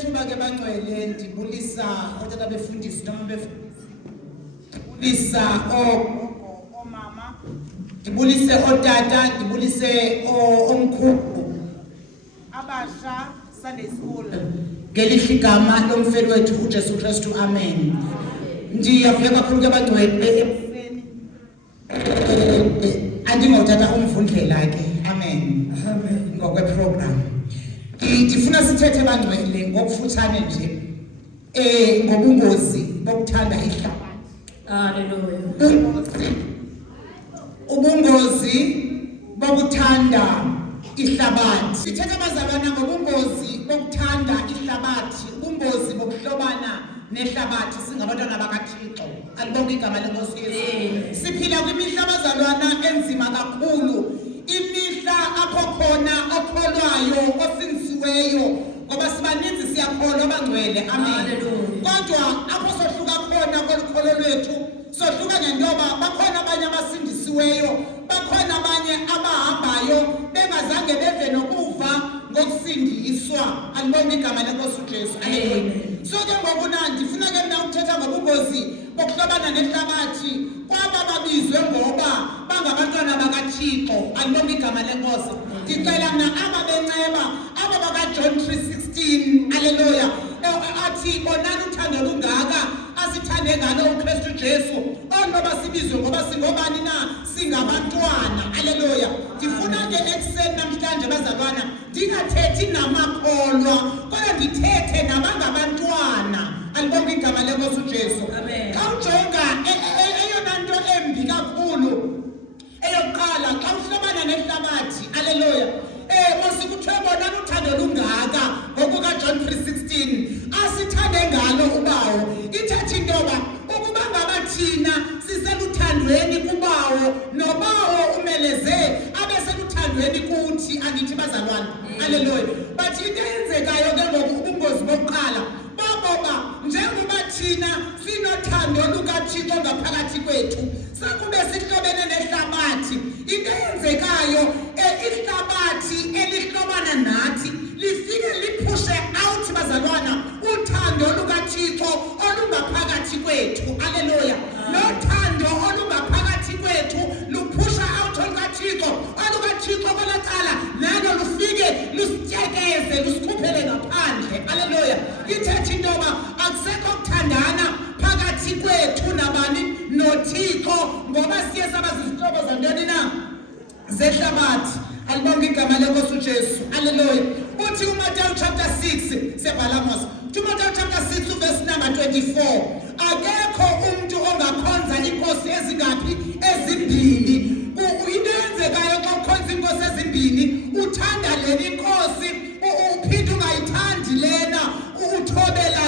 lethuba ke bangcwele ndibulisa otata befundisi noma befundisa omama ndibulise otata ndibulise omkhulu abasha Sunday school ngelihle igama lomfeli wethu uJesu Kristu amen. Ndiyavela kakhulu ke bangcwele andingotata umvundlela ke amen ngokwe program. Ndifuna sithethe bangcwele ngokufutshane nje ngobungozi bokuthanda ihlabathi. Hallelujah. Ubungozi bokuthanda ihlabathi. Sithetha abazalwana ngobungozi bokuthanda ihlabathi, ubungozi bokuhlobana nehlabathi singabantwana bakaThixo. Alibonke igama lenkosi Yesu. Siphila kwimihla abazalwana enzima kakhulu. Imihla apho khona okholwayo osinisiweyo ngoba sibaninzi siyakholwa bangcwele amen. Kodwa apho sohluka khona kolukholo lwethu sohluka ngentoba bakhona abanye abasindisiweyo, bakhona abanye abahambayo bengazange beve nokuva ngokusindiswa. Alibonke igama lenkosi uJesu amen. So ke ngokuna ndifuna ke mina ukuthetha ngobungozi bokuhlobana nehlabathi kwaba babizwe ngoba bangabantwana bakaThixo. Alibonke igama lenkosi. Ndicela mina aba benceba aba bakaJohn 3:16 haleluya athi bonani uthando lungaka asithande ngalo uKristu Jesu ongoba sibizwe ngoba singobani na singabantwana. Haleluya. Ndifuna ke ekuseni namhlanje bazalwana ndingathethi namakholwa kodwa ndithethe nabangabantwana. Alibonke igama lenkosi uJesu amen. Awujonga eyona nto embi kakhulu eyokuqala xa uhlobana nehlabathi. Haleluya. Masikuthiwe bonani uthando lungaka ngokukaJohn 3:16 asithande ngalo ubawo. Ithetha intoba ukuba ngaba thina siseluthandweni kubawo nobawo umeleze abeseluthandweni kuthi angithi bazalwana. Haleluya. Bathi into eyenzekayo ke ngoku ubungozi bokuqala baboba njengoba thina sinothando lukaThixo ngaphakathi kwethu sakube sihlobene nehlabathi. Into eyenzekayo ihlabathi elihlobana nathi lifike liphushe out bazalwana uthando lukaThixo olungaphakathi kwethu. Haleluya. Nothando olungaphakathi kwethu luphusha out olukaThixo kolacala nalo lufike lusityekeze lusikhuphele ngaphandle. Haleluya. Ithetha intoba akusekho kuthandana phakathi kwethu nabani noThixo ngoba siye sabazizihlobo zantoni na zehlabathi. Alibonke igama lenkosi uJesu. Haleluya. Uthi uMateyu chapter 6 sebhalamos. uMateyu chapter 6 verse number 24. Akekho umuntu ongakhonza inkosi ezingaphi ezimbili. Into eyenzekayo xa ukhonza inkosi ezimbili uthanda lena inkosi uphinde ungayithandi lena uthobela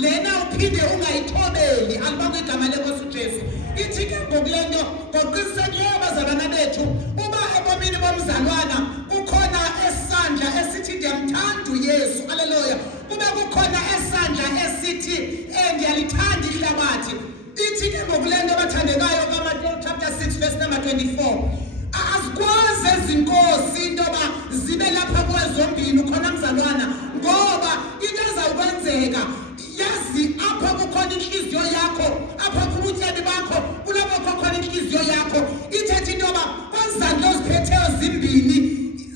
lena uphinde ungayithobeli. Alibonke igama lenkosi uJesu. Ithi ke ngokulento ngoqinisekileyo abazalwana bethu uba ebomini bomzalwana kukhona esandla esithi ndiyamthanda uYesu. Haleluya. Kube kukhona esandla esithi ndiyalithanda ihlabathi. Ithi ke ngokulento abathandekayo kaMateyu chapter 6 verse number 24. Azikwazi ezinkosi intoba zibe lapha kwezombini khona mzalwana ngoba into ezawukwenzeka yazi apho kukhona inhliziyo yakho apho kubutyebi bakho kulapho kukhona inhliziyo yakho. Ithetha intoba kwezandla oziphetheyo zimbini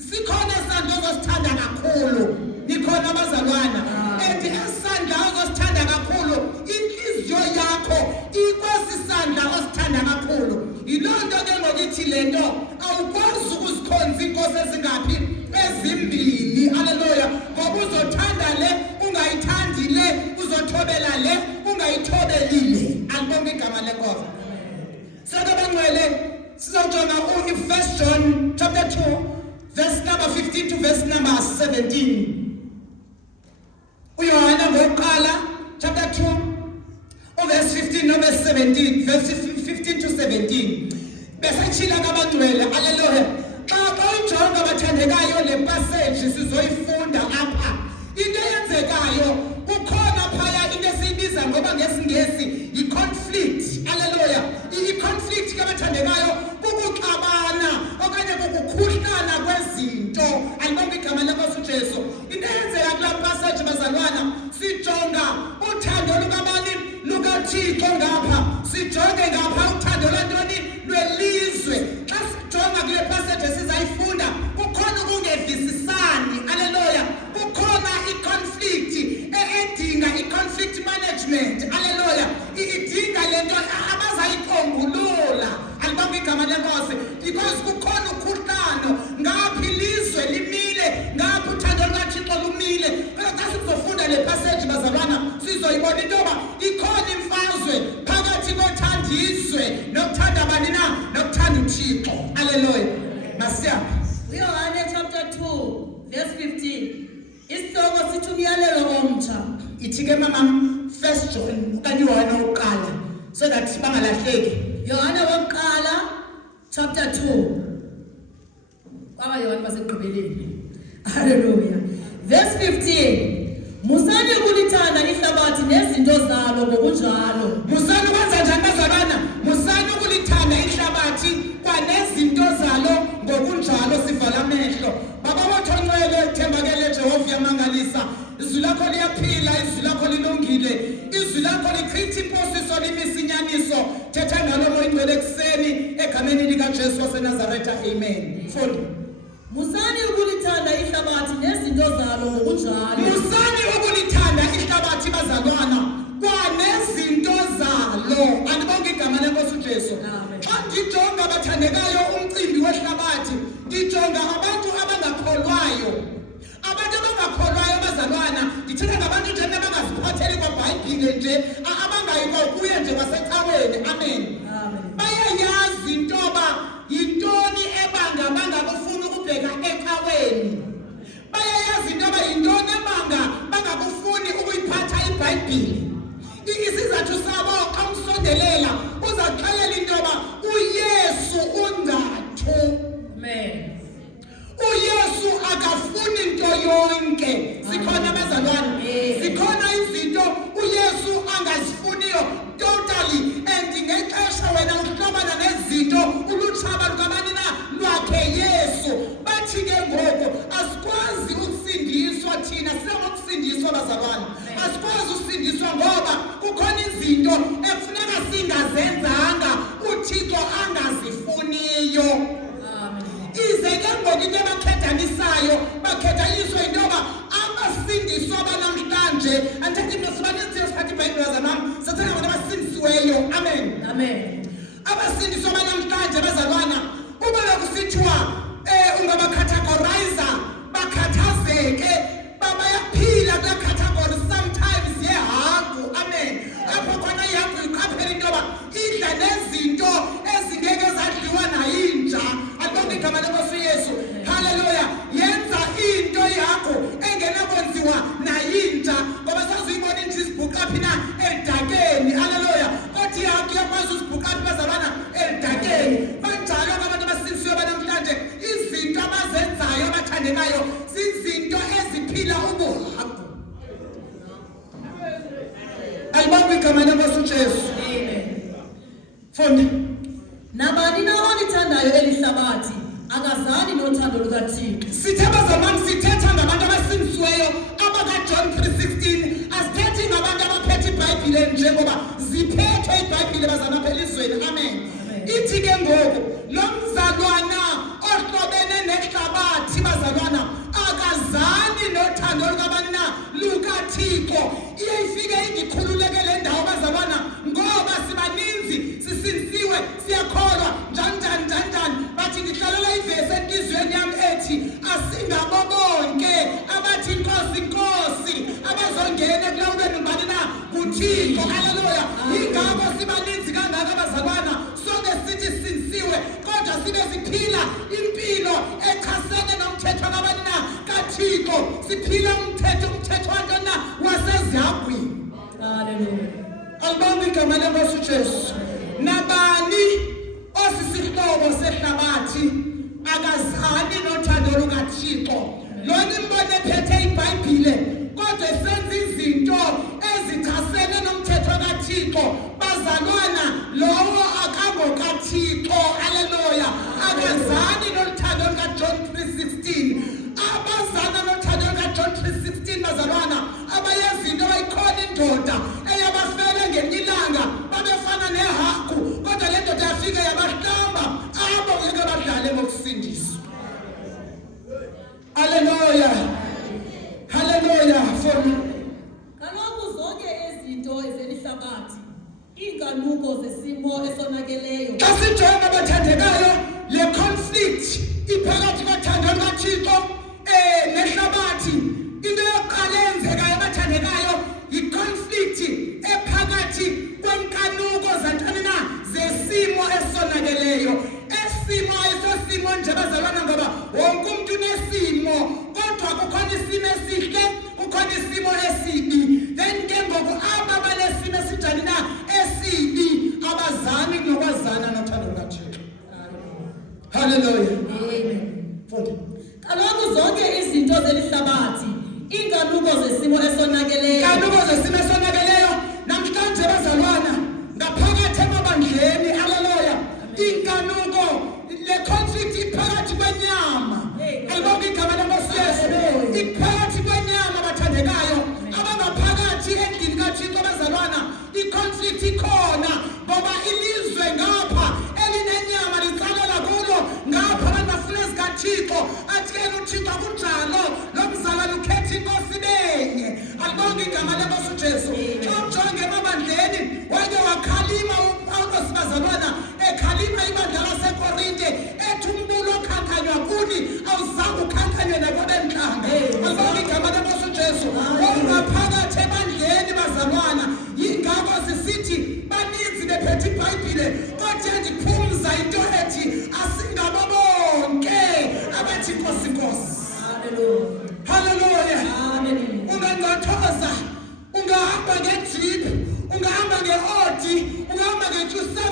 sikhona esandla ozosithanda kakhulu. Nikhona abazalwana and esandla ozosithanda kakhulu inhliziyo yakho ikwesi sandla ozithanda kakhulu. Yiloo nto ke ngokuthi lento awukwazi ukuzikhonza inkosi ezingaphi ezimbini. Haleluya. Ngoba uzothanda le ungayithandi le uzothobela le ungayithobeli le. Alibonke igama lenkosi. Sake bangcwele sizojonga u1 John chapter 2 verse number 15 to verse number 17. uYohana ngokuqala chapter 2 verse 15 no verse 17 verse 15 to 17 besachila kabangcwele. Haleluya. Xa ujonga abathandekayo le passage sizoyifunda apha into eyenzekayo kukhona phaya into esiyibiza ngoba ngesingesi i-conflict. Haleluya. I-conflict ke abathandekayo kukuxabana okanye kukukhuhlana kwezinto. Alibonke igama lenkosi uJesu. Into eyenzeka kula passage bazalwana bazalwana sizoyibona into yoba ikhona imfazwe phakathi kothandizwe nokuthanda bani na nokuthanda uThixo. Haleluya. Masiya. uYohane chapter 2 verse 15. Isihloko sithi umyalelo omtsha. Ithi ke mama 1 John okanye uYohane oqala so that bangalahleki. Yohane wokuqala chapter 2. Kwaba Yohane basekugqibeleni. Hallelujah. Verse 15. Musani ukulithanda ihlabathi nezinto zalo ngokunjalo. Musani ukwenza njani bazalwana? Musani ukulithanda ihlabathi kwanezinto zalo ngokunjalo. Sivala amehlo. Baba wathonqele thembakele Jehova yamangalisa. Izwi lakho liyaphila, izwi lakho lilungile. Izwi lakho lichitha imposiso limisinyaniso. Thetha ngalo moya ingcwele ekseni egameni lika Jesu waseNazaretha. Amen. Funda. Musani ukulithanda ihlabathi nezinto zalo ngokunjalo. Musani ukulithanda ihlabathi bazalwana kwanezinto zalo. Andibonge igama lenkosi uJesu. Amen. Xa ndijonga abathandekayo umcimbi wehlabathi, ndijonga abantu abangakholwayo. Abantu abangakholwayo bazalwana, ndithetha ngabantu nje abangaziphatheli kwaBhayibhile nje, abangayikho kuye nje kwasecaweni. Amen. Amen. Bayayazi intoba yintoni ebanga bangakufuna ukubheka ecaweni. Bayayazi intoba yintoni ebanga bangakufuni ukuyiphatha iBhayibhile. Isizathu sabo xa umsondelela uzaxelela intoba uYesu ungathu. Amen. uYesu akafuni into yonke. Sikhona bazalwane, sikhona izinto uYesu angazifuniyo totally, and ngexesha wena uhlobana nezinto ulutshaba lukabani na lwakhe Yesu. Bathi ke ngoku asikwazi ukusindiswa thina, sinokusindiswa bazalwane. Asikwazi ukusindiswa ngoba kukhona izinto ekufuneka singazenzanga uThixo angazifuniyo. Ize ke ngoku into abakhetanisayo bakhethaniswa into yoba abasindiswa banamhlanje, andithethi mna sibaninzi esiphatha iBhayibhile bazalwane, sathanda abantu abasindisiweyo. Amen. Amen. Abasindiswa banamhlanje bazalwana, uba lokusithiwa ungabakhathagoriza bakhathazeke, bayaphila kula category sometimes yehagu. Amen. Apho khona ihagu iqaphela into yoba idla nezinto ezingeke zadliwa nayinja. Andibonge igama lenkosi uYesu. Haleluya. Yenza into ihagu engenakwenziwa nayinja, ngoba sazuyibona into izibhuqa phi na edakeni. Haleluya. Kodwa ihagu iyakwazi uzibhuqa phi bazalwana edakeni. Banjalo abantu abasindisiwe banamhlanje, izinto abazenzayo abathandekayo zizinto eziphila ubuhagu. Alibonge igama lenkosi uJesu. Amen. Funda. Nabani na olithandayo elihlabathi akazani nothando lukaThixo. Sithe bazalwane, sithetha ngabantu abasindisiweyo abaka-John 3:16. Asithethi ngabantu abaphethe iBhayibhile njengoba ziphethwe iBhayibhile bazalwane apha elizweni. Amen. Ithi ke ngoku lo mzalwana ohlobene nehlabathi bazalwana akazani nothando lukabani na lukaThixo. Iye ifike ingikhululeke le ndawo bazalwana, ngoba sibaninzi sisindisiwe, siyakholwa njani. Bathi ngihlalela ivesi enhliziyweni yami ethi asingabo bonke abathi inkosi abazongena ekulawulweni ngubani na nguThixo. Haleluya. Yingakho sibaninzi kangaka bazalwana, sonke sithi sisindisiwe kodwa sibe siphila impilo echasene nomthetho kabani na kaThixo. Siphila umthetho wantoni na wasezihagwini. Hallelujah. Alibonge igama lenkosi uJesu. Nabani osisihlobo sehlabathi akazani nothando lukaThixo. Lona imbone ephethe iBhayibhile kodwa esenza izinto ezichasene nomthetho kaThixo, bazalwana lowo akangokaThixo. Haleluya. Akazani nothando lukaJohn 3:16. Abazana nothando lukaJohn 3:16 bazalwana abayazi into bayikhona indoda eyabafela ngenye ilanga babefana nehagu, kodwa le ndoda yafika yabahlamba abo ngeke badlale ngokusindiswa. Haleluya. Haleluya. Kaloku zonke izinto ezelihlabathi inganuko zesimo esonakeleyo. Xa sijonga abathandekayo, le conflict iphakathi kothando lukaThixo nehlabathi, into yokuqala eyenzekayo abathandekayo ngesikhathi inganuko zesimo esonakeleyo Inkanuko zesimo esonakeleyo namhlanje bazalwana ngaphakathi emabandleni haleluya inkanuko le conflict iphakathi kwenyama ayibonke igama lenkosi Yesu iphakathi kwenyama bathandekayo abangaphakathi endlini kaThixo bazalwana iconflict ikhona ngoba ilizwe ngapha elinenyama licalela kulo ngapha abafuna zikaThixo athikela uThixo kunjalo lo mzalwane ukhetha inkosi benye ayibonke igama lenkosi uJesu ujonge emabandleni wake wakhalima uPawulos bazalwana ekhalima ibandla laseKorinte ethi umbulo okhankanywa kuni awuzange ukhankanywe nakobenhlanga ayibonke igama lenkosi uJesu ongaphakathi ebandleni bazalwana yingakho sisithi baninzi bephethe iBhayibhile kodwa ndiphumza into ethi asingabo bonke abathi inkosi inkosi haleluya amen ungangathoza ungahamba ngeJeep ungahamba ngeAudi ungahamba ngeQ7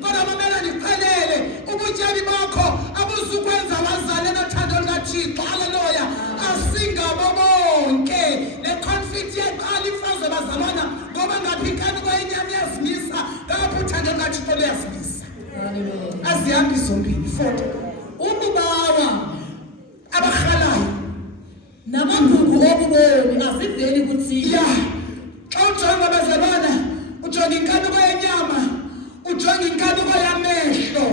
kodwa mamela nixelele ubutshali bakho abuzukwenza wazale nothando lukaThixo haleluya asingabo bonke le conflict yeqala imfazwe bazalwana ngoba ngaphi inkanuko yenyama iyazimisa ngapha uthando lukaThixo luyazimisa haleluya azihambi zombili 40 ukubawa abakhalayo namagugu obubomi asiveli kuthina ya xa ujonga bazalwana ujonga inkanuko yenyama ujonga inkanuko yamehlo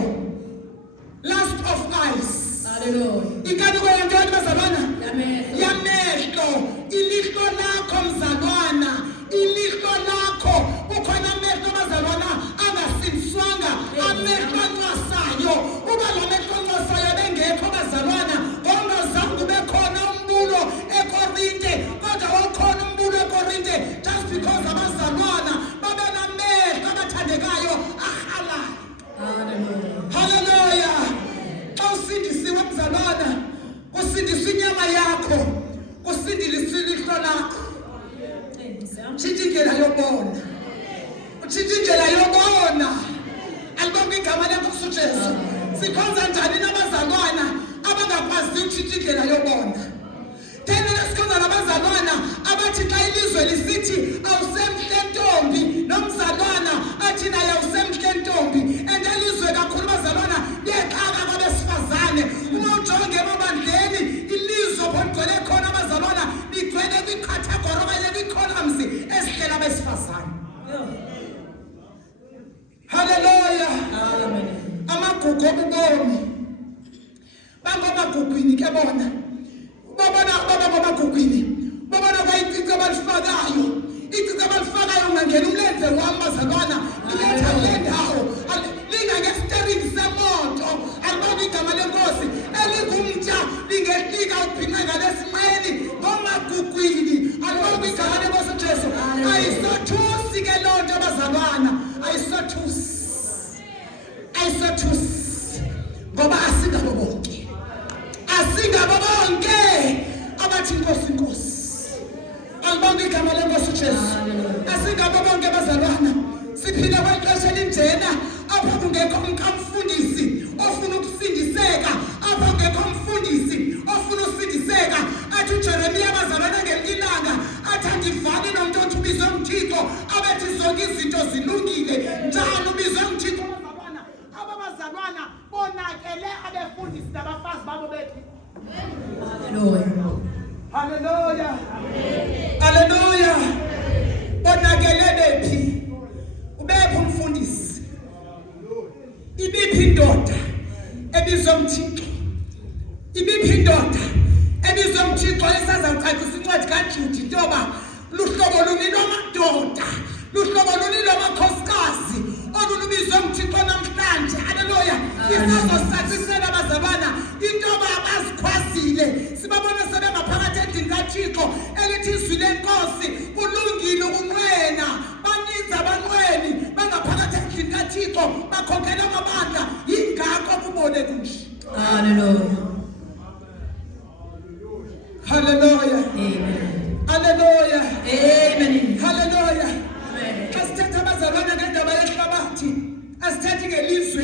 lust of eyes haleluya inkanuko yantoni bazalwana yamehlo yamehlo ilihlo lakho mzalwana ilihlo lakho ukhona amehlo bazalwana angasinzwanga amehlo ancwasayo uba la mehlo ancwasayo bengekho bazalwana ngongazange bekhona umbulo eKorinte kodwa wakhona umbulo eKorinte just because abazalwana babenamehlo abathandekayo ahalayo haleluya xa usindisiwe mzalwana kusindiswa inyama yakho kusindiswa ilihlo lakho utshintsha indlela yobona utshintsha indlela yobona alibonke igama lenkosi uJesu sikhonza njani nabazalwana abangakwazi utshintsha indlela yobona thina lesikhonza nabazalwana abathi xa ilizwe lisithi awusemhle ntombi nomzalwana athi naye awusemhle ntombi and elizwe kakhulu bazalwana liyexaka kwabesifazane uma ujonge emabandleni ilizwe phongcwele khona abazalwana ligcwele kwikhathagori okanye kwi-columns esihlela abesifazane haleluya amen amagugu obubomi bangomagugwini ke bona babona ngomagugwini babona bayicica abalifakayo icica abalifakayo ungangena umlenze wami bazalwana liletha kule ndawo lingangesteering semoto alibona igama lenkosi elingumtsha lingehlika ubhinqeka lesinqeni ngomagugwini alibona igama lenkosi uJesu ayisothusi ke lonto bazalwana ayisothusi ngoba asingabo bonke abathi inkosi inkosi alibonke igama lenkosi uJesu asingabo bonke bazalwana siphila kwexesha elinjena apho kungekho umfundisi ofuna ukusindiseka apho kungekho umfundisi ofuna usindiseka athi uJeremiya bazalwana ngelilanga athi andivani nomuntu othi ubizwe uThixo abethi zonke izinto zilungile njalo ubizwe uThixo bazalwana abazalwana bonakele abefundisi nabafazi babo bethi haleluya haleluya bonakele bephi ubephi umfundisi ibiphi indoda ebizwe uThixo ibiphi indoda ebizwe uThixo esazawucacisa incwadi kaJuda intoba luhlobo luni lwamadoda luhlobo luni lwamakhosikazi olubizwe uThixo namhlanje haleluya isazosacisela abazalwana intoba abazikhwazile sibabona sebengaphakathi endlini kaThixo elithi izwi lenkosi kulungile ukunqwena baninzi abanqweni bangaphakathi endlini kaThixo bakhokhela amabandla yingakho kubone kunje haleluya haleluya amen haleluya amen haleluya amen asithetha abazalwana ngendaba yehlabathi asithethe ngelizwe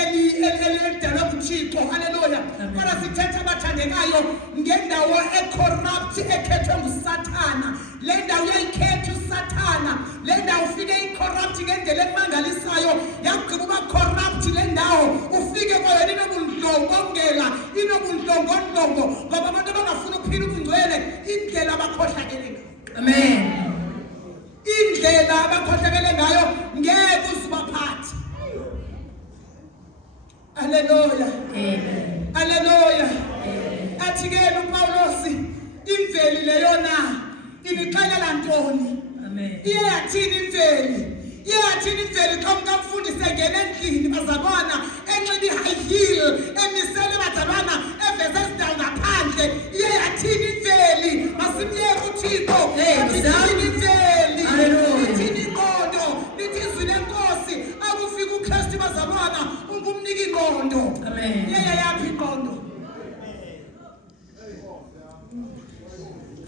elidalwa uThixo haleluya kodwa sithetha abathandekayo ngendawo ekho corrupt ekhethwe nguSathana. Le ndawo uyayikhetha uSathana. Le ndawo ufike icorrupt ngendlela emangalisayo. Yagqiba uba corrupt le ndawo. Ufike kwayo inobundlobongela, inobundlongondlongo ngoba abantu abangafuni ukuphila ubungcwele indlela abakhohlakele ngayo. Amen. Indlela abakhohlakele ngayo ngeke uzubaphatha. Hallelujah. Amen. Hallelujah. Athi ke uPawulos imveli leyona inixelela ntoni? Amen. Iyathini imveli? Iyathini imveli xa umuntu afundise ngene endlini bazalwana enxiba i-high heel emisele bazalwana eveze izindawo ngaphandle. Iyathini imveli? Masimyeke uThixo. Ithini imveli? Ithini ingqondo? Lithi izwi lenkosi akufika uKristu bazalwana ungumnika ingqondo. Amen. Yaphi ingqondo?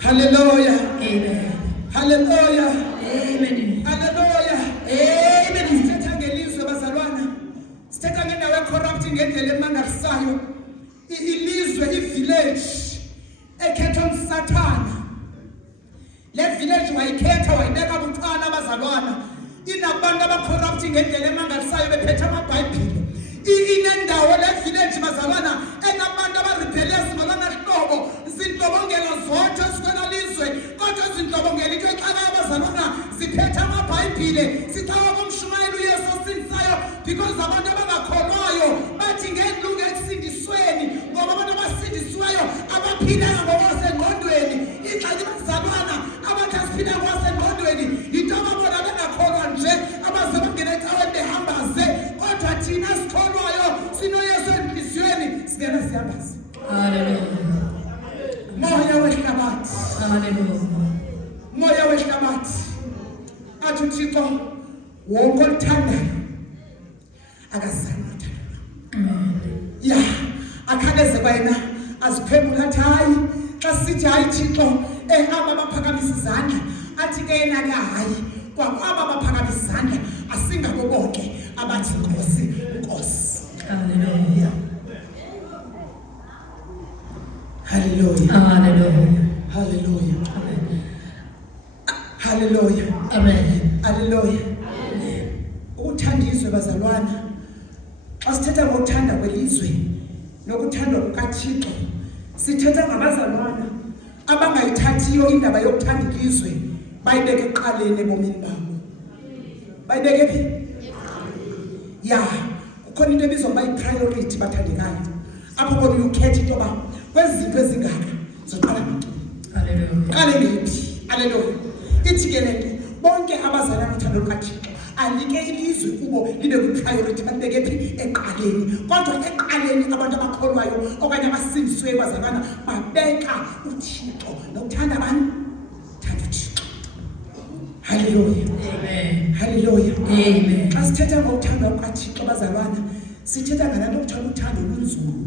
Hallelujah. Amen. Hallelujah. Amen. Hallelujah. Amen. Sithetha ngelizwe bazalwana. Sithetha ngendawo ecorrupt ngendlela emangalisayo. Ilizwe, i-village ekhethwa nguSathana. Le village wayikhetha wayibeka bucala abazalwana. Inabantu abacorrupt ngendlela emangalisayo bephethe amabhayibhile. Inendawo le village bazalwana enabantu abarebellious ngolona hlobo. Zindlobongela zonke esikwelalizwe kodwa zindlobongela into exaka abazalwana ziphethe amabhayibhile. Sichawa komshumayeli uYesu osindisayo because abantu abangakholwayo bathi ngelungu ekusindisweni ngoba abantu abasindisiweyo abaphila ngokwasengqondweni. Ingxaki bazalwana abathi asiphila ngokwasengqondweni into ababona bengakholwa nje abaze bangena ecaweni behambaze kodwa thina sikholwayo sinoYesu enhliziyweni singena sihambaze. Hallelujah. Moya wehlabathi. Hallelujah. Moya wehlabathi. Athi uThixo wonke olithandayo akazange uthanda. Amen. Ya, akhaleze kwena aziphemula athi hayi xa sithi hayi Thixo aba baphakamisa izandla athi ke yena ke hayi kwakwaba baphakamisa izandla asingabo bonke abathi Nkosi Nkosi. Hallelujah. Hallelujah. Hallelujah. Hallelujah. Amen. Hallelujah. Amen. Hallelujah. Ukuthandizwe bazalwana. Xa sithetha ngokuthanda kwelizwe nokuthandwa kukaThixo, sithetha ngabazalwana abangayithathiyo indaba yokuthanda ilizwe bayibeke eqaleni ebomini babo. Bayibeke phi? Ya, kukhona into ebizwa ngoba i-priority bathandekayo. Apho bona ukhetha into ba kwezinto ezingaka zoqala ngantoni. Hallelujah. Qale ngephi? Hallelujah. Ithi ke lento bonke abazalwana uthando lukaThixo alike ilizwe kubo libe ku-priority balibeke phi? Eqaleni. Kodwa eqaleni abantu abakholwayo okanye abasindisiweyo bazalwana babeka uThixo nokuthanda abantu. Thanda uThixo. Hallelujah. Amen. Hallelujah. Amen. Xa sithetha ngokuthandwa kukaThixo bazalwana sithetha ngalaa nto kuthiwa uthando olunzulu.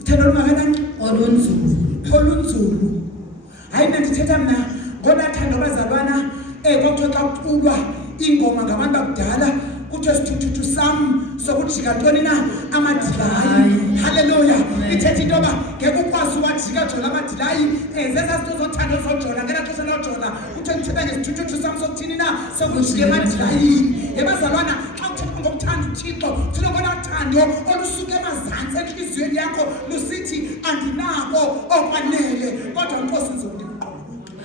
Uthando olungakanani? Olunzulu. Olunzulu. Hayi ndithetha mna ngonathando bazalwana kwakuthiwa xa kuculwa ingoma ngabantu bakudala kuthiwa sithuthu sam sokujika ntoni na amadilayi. Hallelujah. Ithetha into yoba ngeke ukwazi uwajika jola amadilayi zezaa zinto zothando zojola ngela xesha lojola kuthiwa ndithetha ngesithuthu sam sokuthini na sokujika emadilayini. Yebazalwana xa kuthethwa ngokuthanda uThixo funa ubona uthando olusuka emazantsi entliziyweni yakho lusithi andinako okwanele kodwa Nkosi ngizokunika.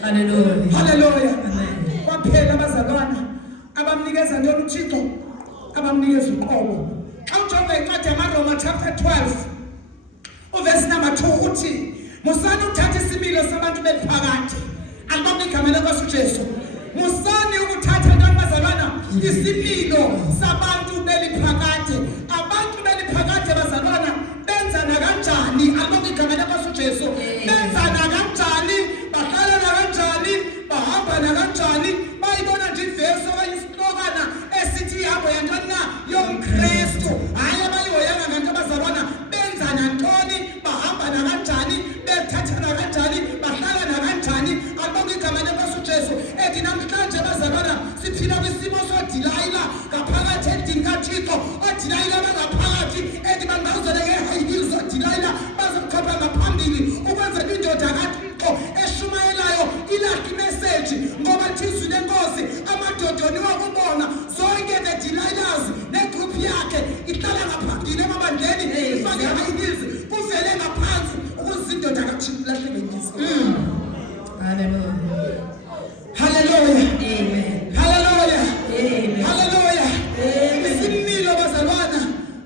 Hallelujah. Hallelujah. Amen. Kwaphela abazalwana abamnikeza ntoni uThixo abamnikeza uqobo. Xa ujonga incwadi yamaRoma chapter 12 uverse number 2 uthi musani ukuthatha isimilo sabantu beliphakathi alibambe igama lenkosi uJesu. Musani ukuthatha ntoni bazalwana isimilo sabantu beliphakathi. Abantu beliphakathi bazalwana benzana kanjani? Alibambe igama lenkosi uJesu. Benzana kanjani? Bahlala kanjani? Bahamba kanjani? Bayibona nje ivesi okanye isihlokana esithi ihamba yantoni na yomKristu. Hayi abayihoyanga nganto abazalwana benzana ntoni? Bahamba kanjani? Bethathana kanjani? Bahlala kanjani? Alibambe igama lenkosi uJesu. Ethi namhlanje bazalwana siphila kwisimo sodilayila ngaphakathi endini kaThixo. Odilayila bangaphakathi ethi bangazoleke high heels odilayila bazokukhapha ngaphambili ukwenzela into ubona zonke the Delilahs negroup yakhe ihlala ngaphambili emabandleni ifake amayilizi kuvele ngaphansi ukuze indoda kaThixo lahlekengisa. Hallelujah. Hallelujah. Amen. Hallelujah. Amen. Hallelujah. Isimilo bazalwana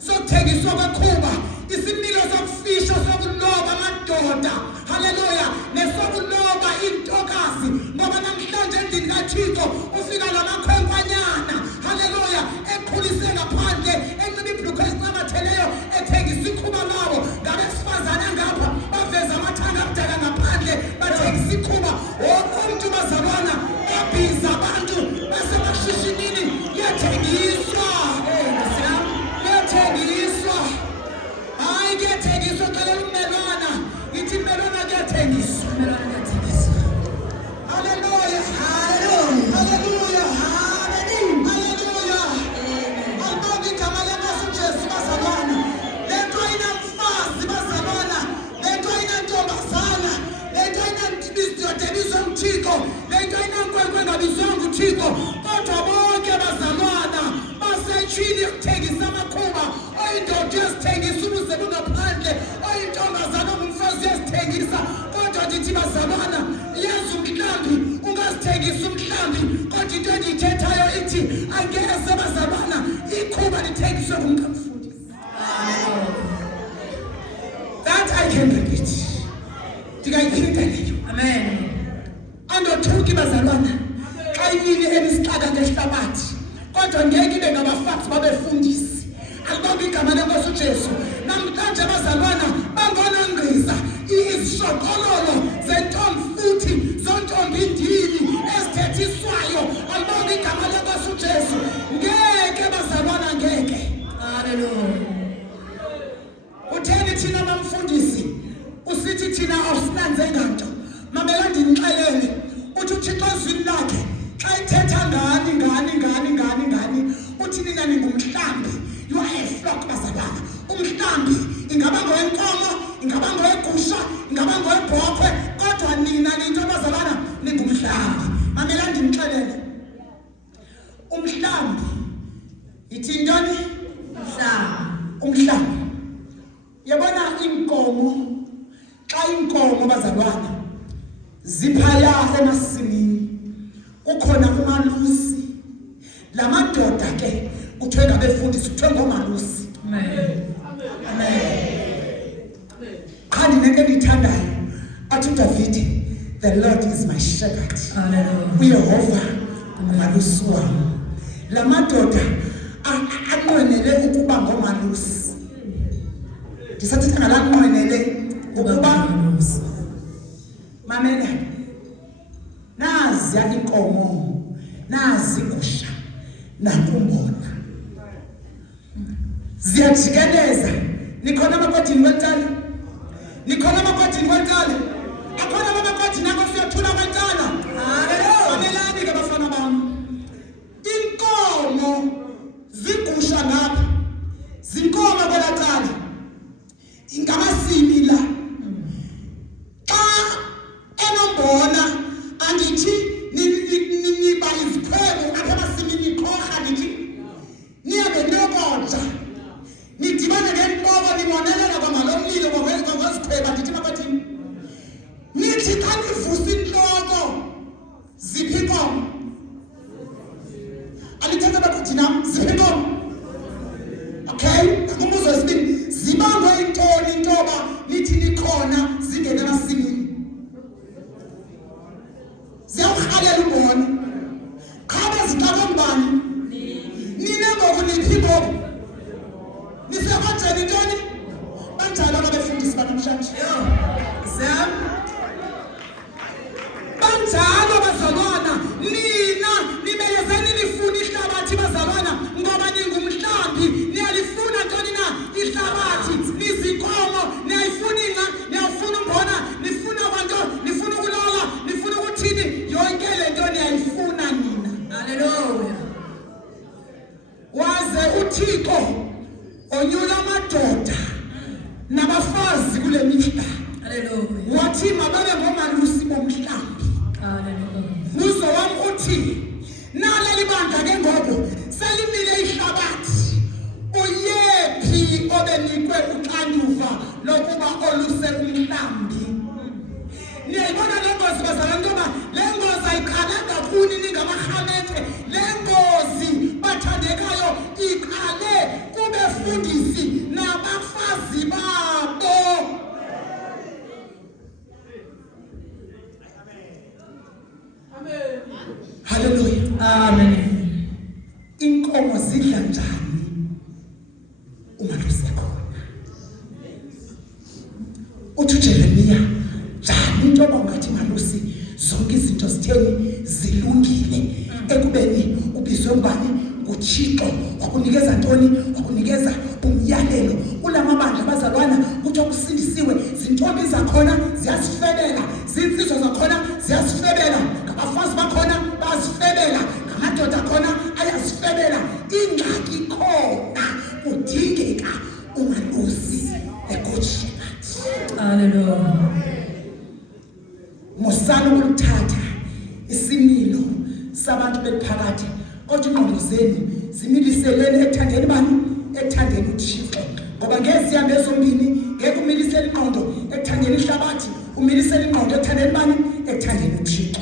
sokuthengiswa kwekhuba, isimilo sokufisha sokuloba amadoda. Hallelujah. Nesokuloba intokazi ngoba namhlanje endlini kaThixo ufika lamakhwenkanyana. Hallelujah. Ekhulise ngaphandle enxiba ibhlukwe ezincamatheleyo ethengisa ikhuba labo ngabesifazana ngapha baveza amathanga abudala ngaphandle bathengisa ikhuba. Wonke umuntu bazalwana babhiza abantu basemashishinini yathengiswa. Yathengiswa. Hayi kuyathengiswa xelela ummelwana. Ithi ummelwana kuyathengiswa. Hallelujah. Hallelujah. Hallelujah. Hallelujah. Alibonge igama lenkosi uJesu bazalwana. Lento ayinamfazi bazalwana. Lento ayinantombazana. Lento ayinantombazana ebizwa uThixo. Lento ayinankwenkwe engabizwanga uThixo. Kodwa bonke bazalwana basetshini yokuthengisa amakhuba. Oyindoda uyazithengisa ubuze bungaphandle. Oyintombazana ongumfazi uyazithengisa. Kodwa ndithi bazalwana yazi umhlambi ungazithengisa umhlambi. Kodwa into endiyithethayo ithi angeze bazalwana ikhuba lithengiswe kumkamfundisi. That I can repeat. Ndingayiphinda leyo. Amen. Andothuki bazalwana xa inini elisixaka ngehlabathi kodwa ngeke ibe ngabafazi babefundisi. Alibonge igama lenkosi uJesu. Namhlanje bazalwana bangona ngqiza izishokololo zentombi futhi zontombi indini ezithethiswayo. Alibonge igama lenkosi uJesu. Ngeke bazalwana ngeke. Hallelujah. Utheni thina bamfundisi usithi thina awusinanze nganto. Mamela ndinixelele uthi uThixo ezwini lakhe xa ithetha ngani uthi nina ningumhlambi. You are a flock bazalwana. Umhlambi ingaba ngowenkomo, ingaba ngowegusha, ingaba ngowebhokhwe, kodwa nina ninto bazalwana ningumhlambi. Mamela ndinixelele umhlambi ithi ntoni? Umhlambi. Yabona inkomo xa inkomo bazalwana ziphaya emasimini ukhona umalusi. La madoda ke kuthiwe ngabefundisi kuthiwe ngomalusi. Amen. Qha ndinento endiyithandayo athi uDavide, the Lord is my shepherd. Hallelujah. uYehova ngumalusi wami. La madoda anqwenele ukuba ngomalusi. Ndisathi ngalanqwenele ukuba mamela nazi inkomo nazi igusha nakumbona ziyajikeleza. Nikhona amakodini wentala, nikhona amakodini wentala, akhona amakodini akho siyathula wentala. Mamelani ke bafana bami, inkomo zigusha ngapha zinkomo kwelacala ingamasimi la. Xa enombona andithi niba izikhwebu apha emasimini ikhoha ndithi niyabe niyokodla nidibane ngentloko nimonelela kwamalomlilo ngokwezikhweba ndithi mabathini nithi xa nivusa intloko ziphi inkomo alithetha bakuthi nam ziphi inkomo. Okay, umbuzo wesibini zibangwe intoni intoba nithi nikhona zingene emasimini ziyawurhalela umbona qhaba zixakwe mbani nine ngoku niphi ngoku nisekwajeni intoni banjalo ababefundisi banamhlanje zam banjalo bazalwana nina nimelezeni nifuna ihlabathi bazalwana ngoba ningumhlambi niyalifuna ntoni na ihlabathi nizinkomo niyayifuna inga niyafuna umbona nifuna kwanto nifuna ukulala nifuna ukuthini yonke le nto niyayifuna nina. Hallelujah. Waze uThixo onyula amadoda nabafazi kule mihla. Hallelujah. Wathi mababe ngomalusi bomhlambi. Hallelujah. Muzo wami uthi naleli bandla ke ngoku selimile ihlabathi uyephi obenikwe uxanduva lokuba oluse umhlambi niyayibona le ngozi bazalwane ntoba le ngozi ayiqalanga kuni ningamahamethe le ngozi bathandekayo iqale kubefundisi nabafazi babo. Hallelujah. Amen. Inkomo zidla njani uma lusekhona? Uthi Jeremiya njani into bongathi malusi zonke izinto zitheni zilungile ekubeni ubizwe ngubani nguThixo wakunikeza ntoni wakunikeza umyalelo kulamabandla bazalwana kuthi okusindisiwe zintombi zakhona ziyasifebela zinsizwa zakhona ziyasifebela abafazi bakhona bazifebela amadoda khona ayasifebela ingxaki khona kudingeka ungalusi the good shepherd. Hallelujah. Mosana ukuthatha isimilo sabantu bephakathi kodwa ingqondo zenu zimiliselene ekuthandeni bani ekuthandeni uThixo ngoba ngeke sihambe ezombini ngeke umilisele ingqondo ekuthandeni ihlabathi umilisele ingqondo ekuthandeni bani ekuthandeni uThixo.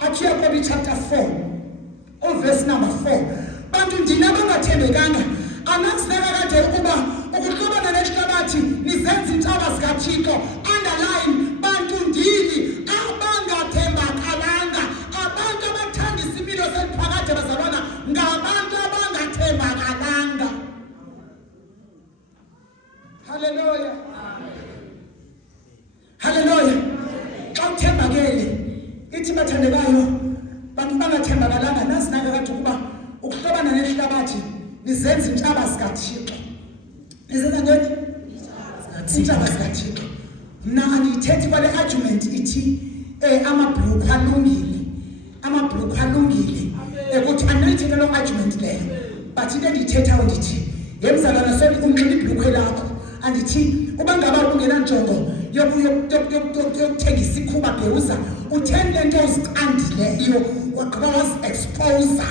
Athi Yakobi chapter 4 verse number 4 bantu ndina abangathembekanga anakusineka kade ukuba ukuhlobana nehlabathi nizenza intaba zikaThixo underline bantu ndini abangathembakalanga abantu abathanda isimilo seliphakade bazalwana ngabantu abangathembakalanga. Hallelujah. Hallelujah. Xa uthembakele ithi bathandekayo bantu bangathembakalanga nasinaka kade ukuba ukuhlobana nehlabathi nizenza intaba zikaThixo. Nizenza ntoni? Intaba zikaThixo. Mna andiyithethi kwale argument ithi amabhlukhu alungile ukuthi andiyithetha lo argument leyo but into endiyithethayo ndithi yemzalwana sonke unxila ibhlukhu lakho andithi uba ngaba ungenanjongo yokuthenga isikhuba bhewuza utheni le nto oziqandileyo wagqiba wazi-exposa.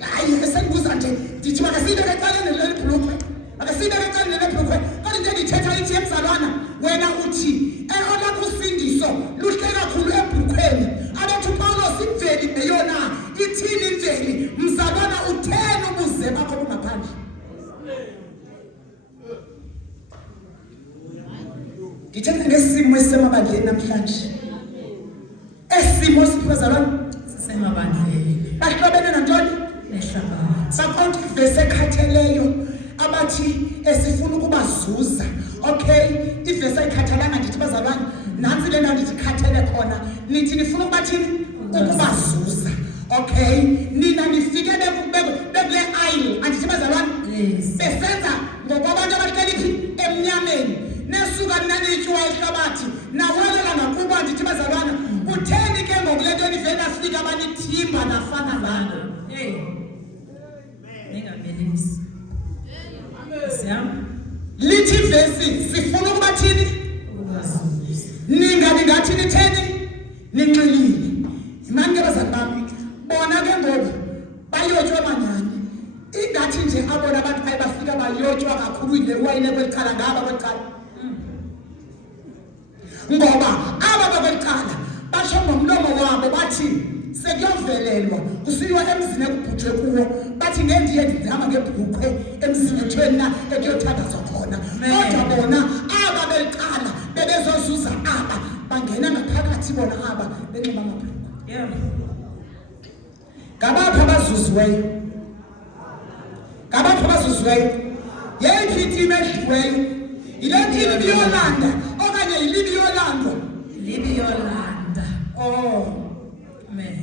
Hayi esendibuza nje ndithi makasiyibeke ecaleni leli bhlukhu akasiyibeke ecaleni leli bhlukhu kodwa into endiyithetha ithi yemzalwana wena uthi olakho usindiso luhle kakhulu ebhlukhweni abathi uPawulos imveli beyona ithini imveli mzalwana utheni ubuze bakho bungaphandle. Ngithetha ngesimo esemabandleni namhlanje esimo sibazalwana Semabandleni. bahlobene nantoni Nehlabathi. bakhonto ivesi ekhatheleyo abathi esifuna ukubazuza. Okay, ivesi ayikhathalanga ndithi bazalwane nansi lena ndithi khathele khona nithi nifuna ukubathini ukubazuza. Okay, nina nifike bekule aisle andithi bazalwane besenza ngokwabantu abahleli phi emnyameni nesuka nanityiwa ihlabathi nawelela ngakuba ndithi bazalwane utheni ke ngokule nto nivele afika abanithimba nafana lana. Hey. Ningamelisi. Siyam. Lithi vesi sifuna ukubathini ningathi nitheni ninxilile. Imani ke bazali bami bona ke ngoku bayotshwa manyani ingathi nje abona abantu bayabafika bayotshwa kakhulu ile wayine kwelicala ngaba kwelicala ngoba aba bakwelicala basho ngomlomo wabo bathi sekuyovelelwa kusiyiwa emzini ekubhuthwe kuwo bathi ngendiye ndihamba ngebhukwe emzini ethwena ekuyothandazwa khona kodwa bona aba belicala bebezozuza aba bangena ngaphakathi bona aba benxiba amabhulukhwe. Yeah. Ngabaphi abazuziweyo? Ngabaphi abazuziweyo? Yeyiphi itimu edliweyo? Yile timu ibiyolanda okanye yilibi yolandwa? Libi yolanda. Oh. Amen.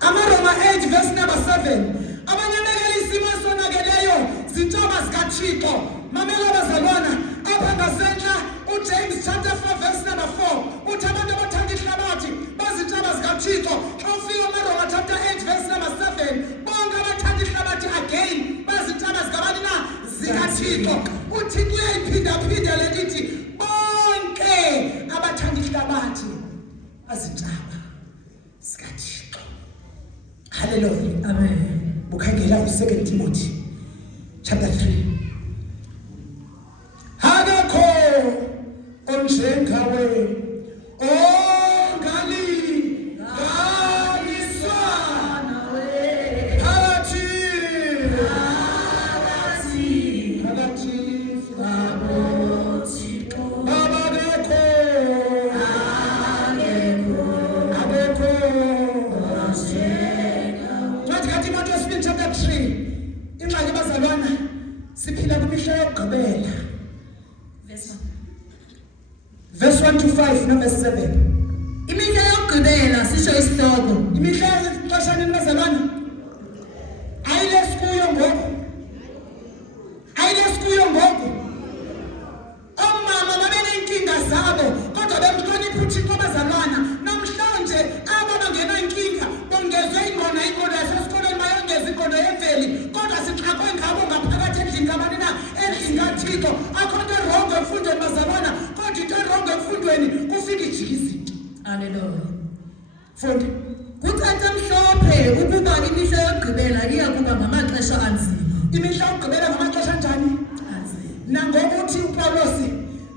AmaRoma 8 verse number 7 abanyamekela isimo sonakeleyo zintoba zikaThixo. Mamela bazalwana apha ngasentla uJames chapter 4 verse number 4 uthi abantu abathanda ihlabathi bazintaba zikaThixo. Xa ufika AmaRoma chapter 8 verse number 7 bonke abathanda ihlabathi again bazintaba zikabani na zikaThixo. Uthi kuyayiphinda le lithi bonke abathanda ihlabathi bazintaba zikaThixo. Hallelujah. Amen. Bukhangela u2 Timothy chapter 3. Akekho onjengawe ongali nganiswana phakathi chapter 3 ingxaki bazalwana siphila kumihla yokugqibela verse 1 to 5 no verse 7 imihla yokugqibela sisho isihloko imihla yexeshana bazalwana ayilesikuyo ngoku omama babenenkinga zabo kodwa bemhlonipha uThixo bazalwana namhlanje abo bangena inkinga bongezwe ingqondo yasesikolweni bayongeza ingqondo yemveli kodwa sixhakwe ngabo ngaphakathi endlini kabani na endlini kaThixo akho nto wrong emfundweni bazalwana kodwa into wrong emfundweni kufika ijikizinto. Hallelujah. Fundi Kucace mhlophe ukuba imihla yokugqibela iya kuba ngamaxesha anzima. imihla yokugqibela ngamaxesha njani? Nangokuthi uPaulos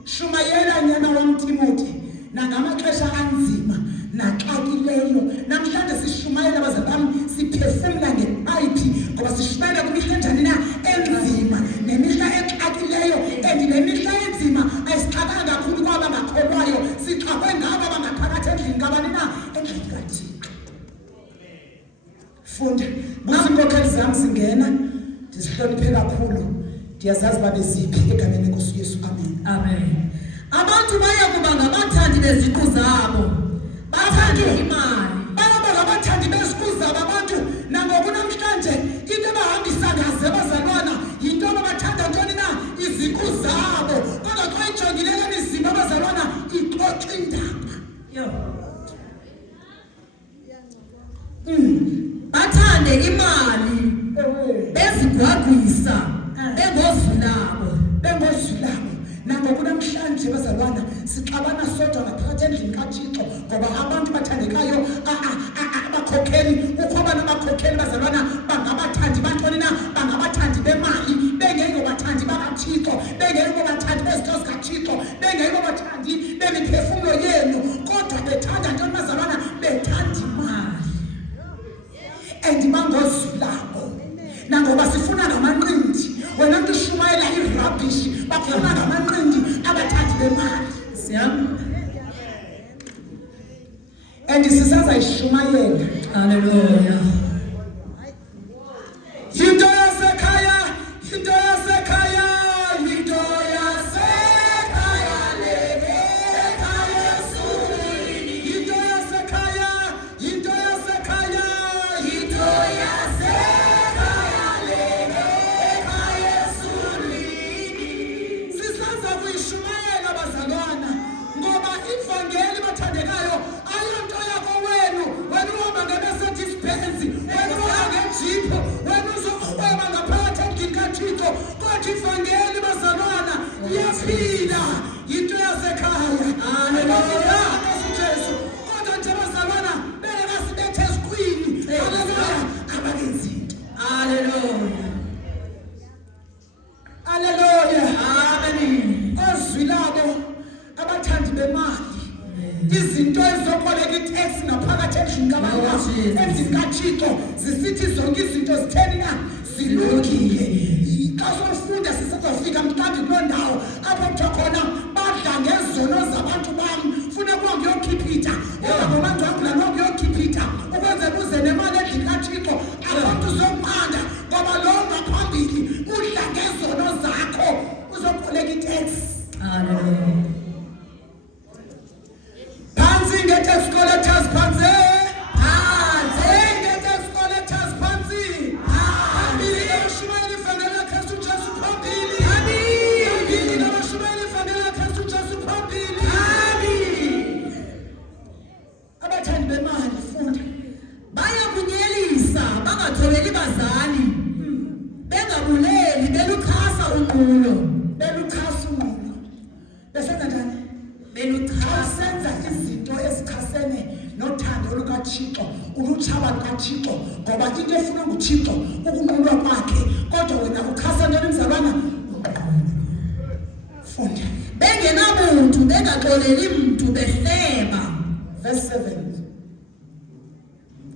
shumayela nyana wamTimothy nangamaxesha anzima naxakileyo namhlanje sishumayela bazalwane siphefumula ngepipe ngoba sishumayela kumihla njani na enzima nemihla exakileyo nemihla enzima ayisixaka kakhulu kwaba ngakholwayo sixakwe ngaba bangaphakathi endlini kabani na endlini kaThixo. Funda buza inkokheli zami zingena ndizihloniphe kakhulu ndiyazazi babe ziphi egameni lenkosi uYesu. Amen. Amen. Abantu baya kuba ngabathandi beziqu zabo bathanda imali bayaba ngabathandi beziqu zabo abantu nangoku namhlanje into abahambisa ngaze bazalwana yinto abathanda ntoni na iziqu zabo kodwa xa ijongile lemizimba bazalwana ixoxa indaba bathande imali bezigwagwisa bengozulabo nangoku namhlanje bazalwana sixabana sodwa ngaphakathi endlini kaThixo ngoba abantu bathandekayo abakhokheli kukho abantu abakhokheli bazalwana bangabathandi bantoni na bangabathandi bemali bengeyibo bathandi bakaThixo bengeyibo bathandi bezinto zikaThixo bengeyibo bathandi bemiphefumulo yenu kodwa bethanda ntoni bazalwana bethanda imali and bangozulabo nangoba sifuna ngamanqindi wena mntu ushumayela irubbish bakufuna ngamanqindi abathandi bemali and sisazayishumayela. Hallelujah. Yinto yasekhaya le ekhaya Yesuli yinto yasekhaya le ekhaya Yesuli sisaza kuyishumayela bazalwana ngoba ivangeli bathandekayo ayonto yakho wena uhamba nge-Mercedes Benz wena uhamba nge-Jeep wena uzohweba ngaphakathi endlini kaThixo kodwa ivangeli bazalwana iyaphila yinto yasekhaya. Hallelujah. Kodwa nje bazalwana bengakasibethe esikhwini. Hallelujah. Abakenzi into. Hallelujah. Hallelujah. Amen. Ozwilabo abathandi bemali izinto ezizokoleka itax ngaphakathi endlini kabani endlini kaThixo zisithi zonke izinto zitheni na zilungile. Xa sofunda sisazofika mhlawumbe kuloo ndawo apho kuthiwa khona badla ngezono zabantu bam funeka uhambe uyokhipha uhambe omandwangula nohambe uyokhipha ukwenzela uze nemali endlini kaThixo abantu uzokunqanda ngoba lowo ngaphambili udla ngezono zakho uzokoleka itax. Hallelujah. Phansi nge-tax collectors phansi nge-tax collectors phansi phambili ngabashumayela ivangeli laKristu Jesu phambili ngabashumayela ivangeli laKristu Jesu phambili asenza izinto ezichasene nothando lukaThixo, ulutshaba lukaThixo, ngoba into efuna nguThixo ukunqulwa kwakhe, kodwa wena uchasa ntoni mzalwana? Funda. bengenamuntu bengaxoleli muntu behleba. Verse 7.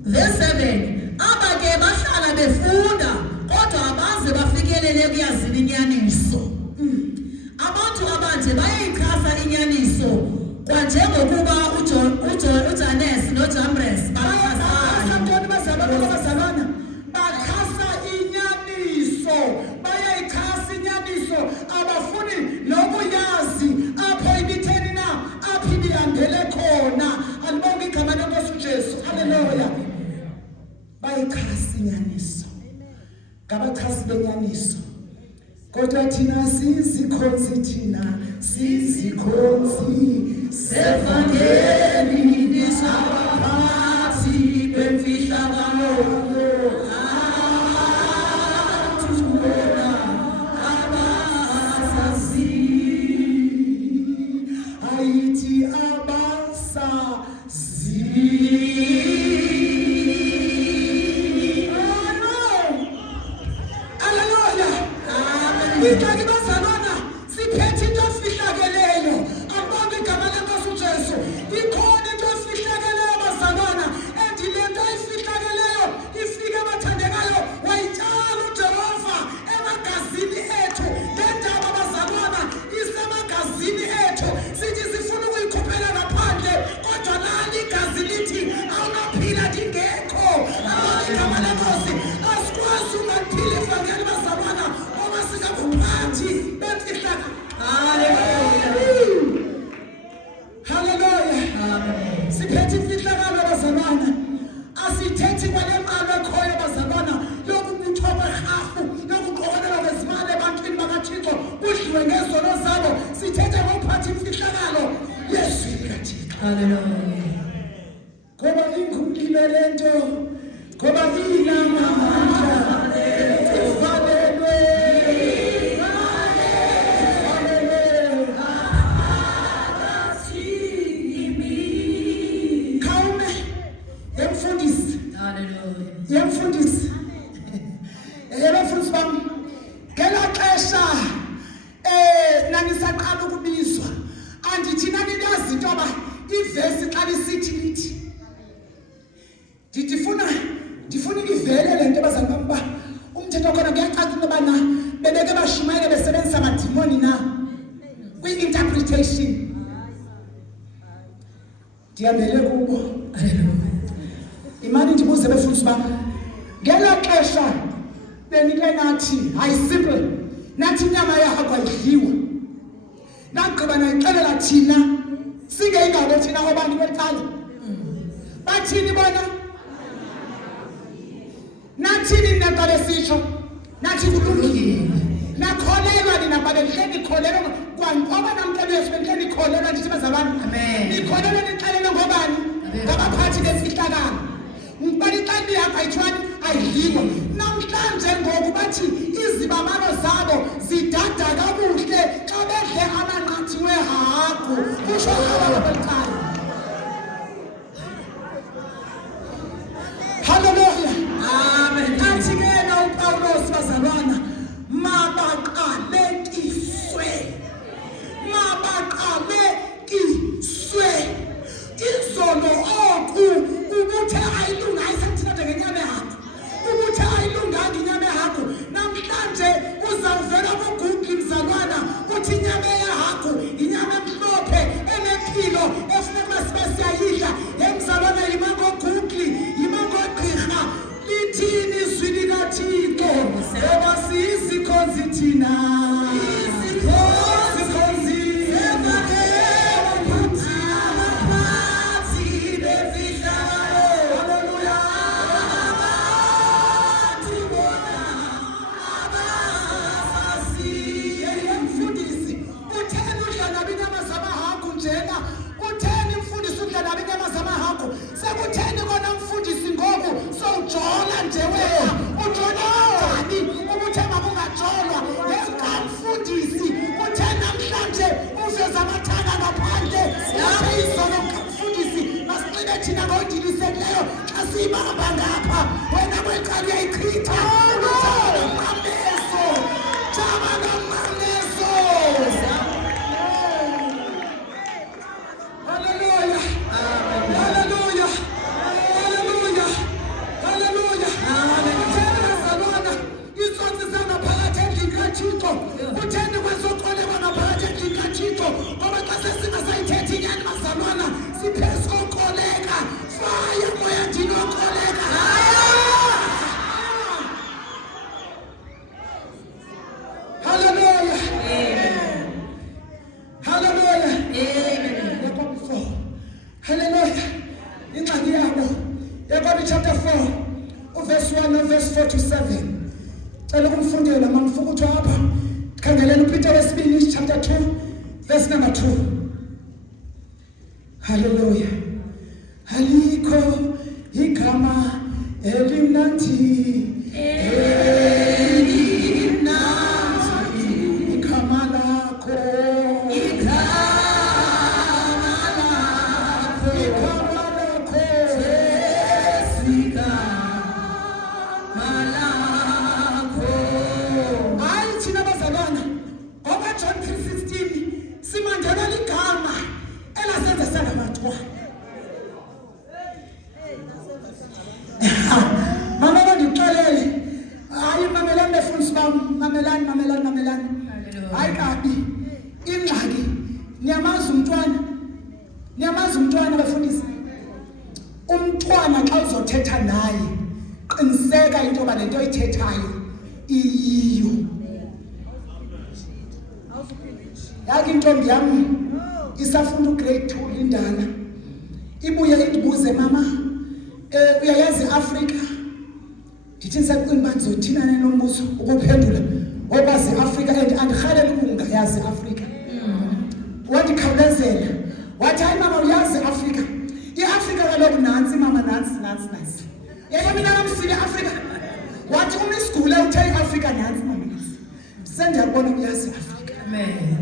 Verse 7, aba ke bahlala befunda kodwa abaze bafikelele kuyazini inyaniso. Abantu abanje bayayichasa inyaniso kwanjengokuba uJanes noJambres bazalwana bakhasa inyaniso, bayayichasa inyaniso, abafuni nokuyazi apho ibitheni na, apho ibihambele khona. Alibonge igama lenkosi uJesu. Haleluya. Bayichasa inyaniso, ngabachasi benyaniso, kodwa thina sizikhonzi, sevangeli nisabaphathi bemfihlakalo. Ayithi abasazi. Ikanti bazalwana siphethe into efihlakeleyo. Abonke igama lenkosi uJesu. Ikhona into efihlakeleyo bazalwana, and le nto efihlakeleyo ifike abathandekayo wayityala uJehova emagazini ethu. Le ndaba bazalwana isemagazini ethu, sithi sifuna ukuyikhuphela ngaphandle, kodwa lali igazi lithi awunaphila ndingekho. Abonke igama lenkosi, asikwazi ungaphila ivangeli bazalwana ngoba singabuphathi bemfihlakalo. Hallelujah. Siphethe imfihlakalo bazalwana, asithethi kwale mqalo ekhoyo bazalwana yokubuthwa kwerhafu, yokuqokelelwa kwezimali ebantwini bakaThixo kudliwe ngezono zabo. Sithethe ngokuphatha imfihlakalo yezwi likaThixo. Hallelujah. Ngoba ingumlilo lento, ngoba inamandla, ivalelwe. Khawume yemfundisi, Hallelujah. yemfundisi, yebafundisi bami, ngela xesha nangisaqala ukubizwa, andithi nanilazi into yoba ivesi xa lisithi lithi, ndifuna ivele le nto bazali bam uba umthetho khona kuyacaca into yobana bebeke bashumayele besebenzisa amadimoni na kwi-interpretation. Ndiyambele kubo. Imani ndibuze befundisi bam, ngela xesha benike nathi hayi simple, nathi inyama yahagu ayidliwa, nagqiba nayixelela thina singeyingabo thina obani kwethala, bathini bona? Nathini nina xa besitsho? Nathi kulungile. Nakholelwa nina xa bendihleli nikholelwa kwangoba namkelo Yesu bendihleli nikholelwa ndithi bazalwane. Amen. Nikholelwa nixelelwe ngobani? Ngabaphathi bemfihlakalo. Ngibani xa nihamba ayithwani ayidliwa. Namhlanje ngoku bathi izibamalo zabo zidada kakuhle xa bedle amanqathi wehagu. Kusho abantu belithanda. Hallelujah. Amen. Athi ke na uPawulos bazalwana, mabaqalekiswe izolo oku ubuthe ayilunga ayisathina ngenyama yakho, ubuthe ayilunganga inyama yakho. Namhlanje uzawuvela kuGoogle mzalwana uthi inyama yahagu inyama emhlophe enempilo efuneka uba sibe siyayidla. Mzalwana yima ngoGoogle, yima ngogqirha, lithini izwi likaThixo, ngoba siyizikhonzi thina. Sekutheni kona mfundisi ngoku sowujola nje wena, ujola njani ubuthe makungajolwa? Yeka mfundisi uthe namhlanje uveza amathanga ngaphandle, uthe sibamba ngapha wena kweqala uyayichitha Mamameso jama noMameso haleluya haleluya haleluya haleluya thina salona isonto sangaphakathi endlini kaThixo utheni kwesoxoleka ngaphakathi endlini kaThixo ngoba xa sesingasayithethi inyani mazalwana sipheso oxoleka fire moya ndini oxoleka haleluya haleluya Yakobo 4 haleluya ingxaki yabo Yakobo chapter 4 verse 1 verse 4 to 7 cela kumfundela mamfukutho apha khangeleni uPeter wesibini chapter 2 verse number 2 haleluya alikho igama elimnandi igama lakho hayi thina bazalwana ngoba John 3:16 simandela ligama elasenza sangamatwana mamela ndixelele hayi mamelani befundisi bam mamelani hayi kabi ingxaki niyamazi umntwana bafundisi umntwana xa uzothetha naye qiniseka into yoba lento oyithethayo iyiyo yaki intombi yami isafunda ugrade 2 lindala ibuye indibuze mama uyayazi Afrika ndithi ngisaqini bandizothina nenombuzo ukuphendula okwazi Afrika andihalela ukungayazi Afrika wandikhawulezela wathi hayi mama uyazi Afrika iAfrika kaloku nansi mama nansi yena mina ngamsile Afrika wathi uma isigule uthe iAfrika nansi mama nansi sendiyabona uyazi Afrika Amen.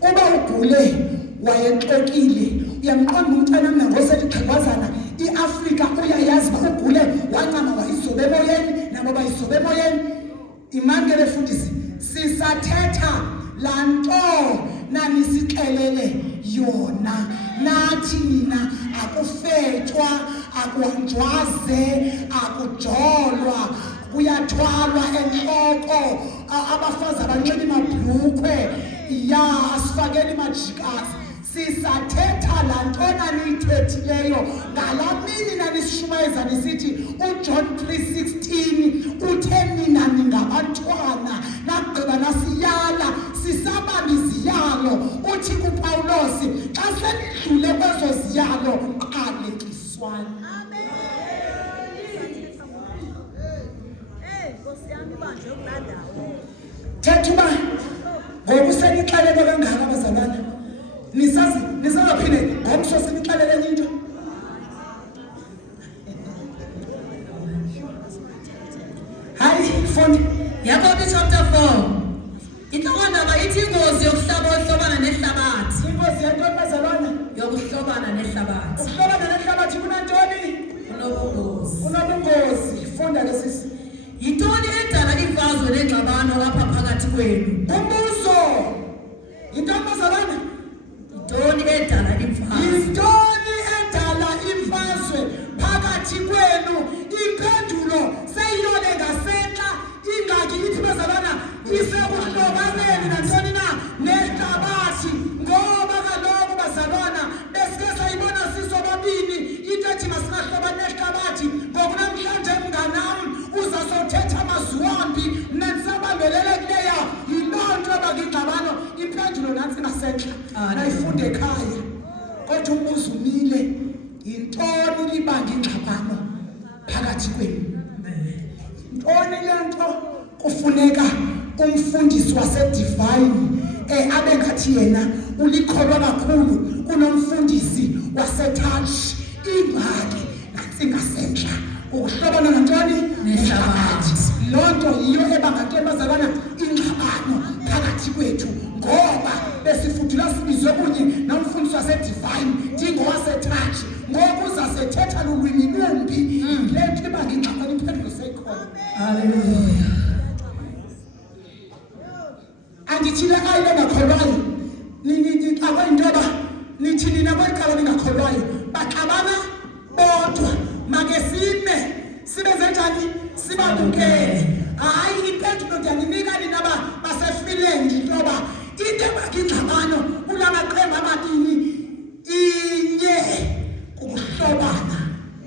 uba ugule wayexokile uyamqonda umntana mnangoseli xhegwazana iAfrika uyayazi ugule wancama wayizobe emoyeni nabo bayizobe emoyeni imangele fundisi sisathetha lanto nani sixelele yona nathi nina akufetshwa akuhanjwaze akujolwa kuyathwalwa enhloko abafazi abanxiba imabhlukwe ya asifakeni majikazi sisathetha lantona niyithethileyo ngalamini nanisishumayeza nisithi uJohn 3:16 uthe nina ningabantwana nagqiba nasiyala sisabamba iziyalo uthi kuPawulos xa senidlule kwezo ziyalo qalekiswana thetha uba ngoku senixelele kangaka abazalwana nisazaphinde ngomso senixelele into hayi fundi Yakobo chapter 4 inhlokondaba ithi ingozi yokuhlobana nehlabathi ingozi yantoni bazalwana yokuhlobana nehlabathi ukuhlobana nehlabathi kunantoni kunobungozi funda lesisi yintoni edala imfazwe nengxabano lapha phakathi kwenu umbuzo yintoni bazalwana yintoni edala imfazwe yintoni edala imfazwe phakathi kwenu impendulo seyiyone ngasentla ingxaki ithi bazalwana isekuhlobaneni nantoni na nehlabathi ngoba kaloku bazalwana besike sayibona sisobabini into ethi masingahlobani nehlabathi ngokunamhlanje mnganam uzasothetha amazwiwambi mna ndisabambelele kuleya yiloo nto bakingxabano impendulo nantsi ngasentla nayifunde ekhaya kodwa umbuzo umile yintoni libanga ingxabano phakathi kwenu ntoni le nto kufuneka umfundisi wasedivine abe ngathi yena ulikholwa kakhulu kunomfundisi wasetouch ingxaki nantsi ngasentla ukuhlobana nantoni nehlabathi loo nto yiyo ebanga ntoni bazalwana ingxabano phakathi kwethu ngoba besifudula sibizwe kunye nomfundisi wasedivine ndingowasetouch ngoku uzasethetha lulwimi lumbi Hallelujah. Andithile ayile ngakholwayo nithi akwayintoba nithi nina kwaqala ningakholwayo baxabana bodwa make sibe zenjani sibabukele hayi impendulo ndiyaninika nina basefiland intoba into ebakingxabano kulamaqembu amabini inye kukuhlobana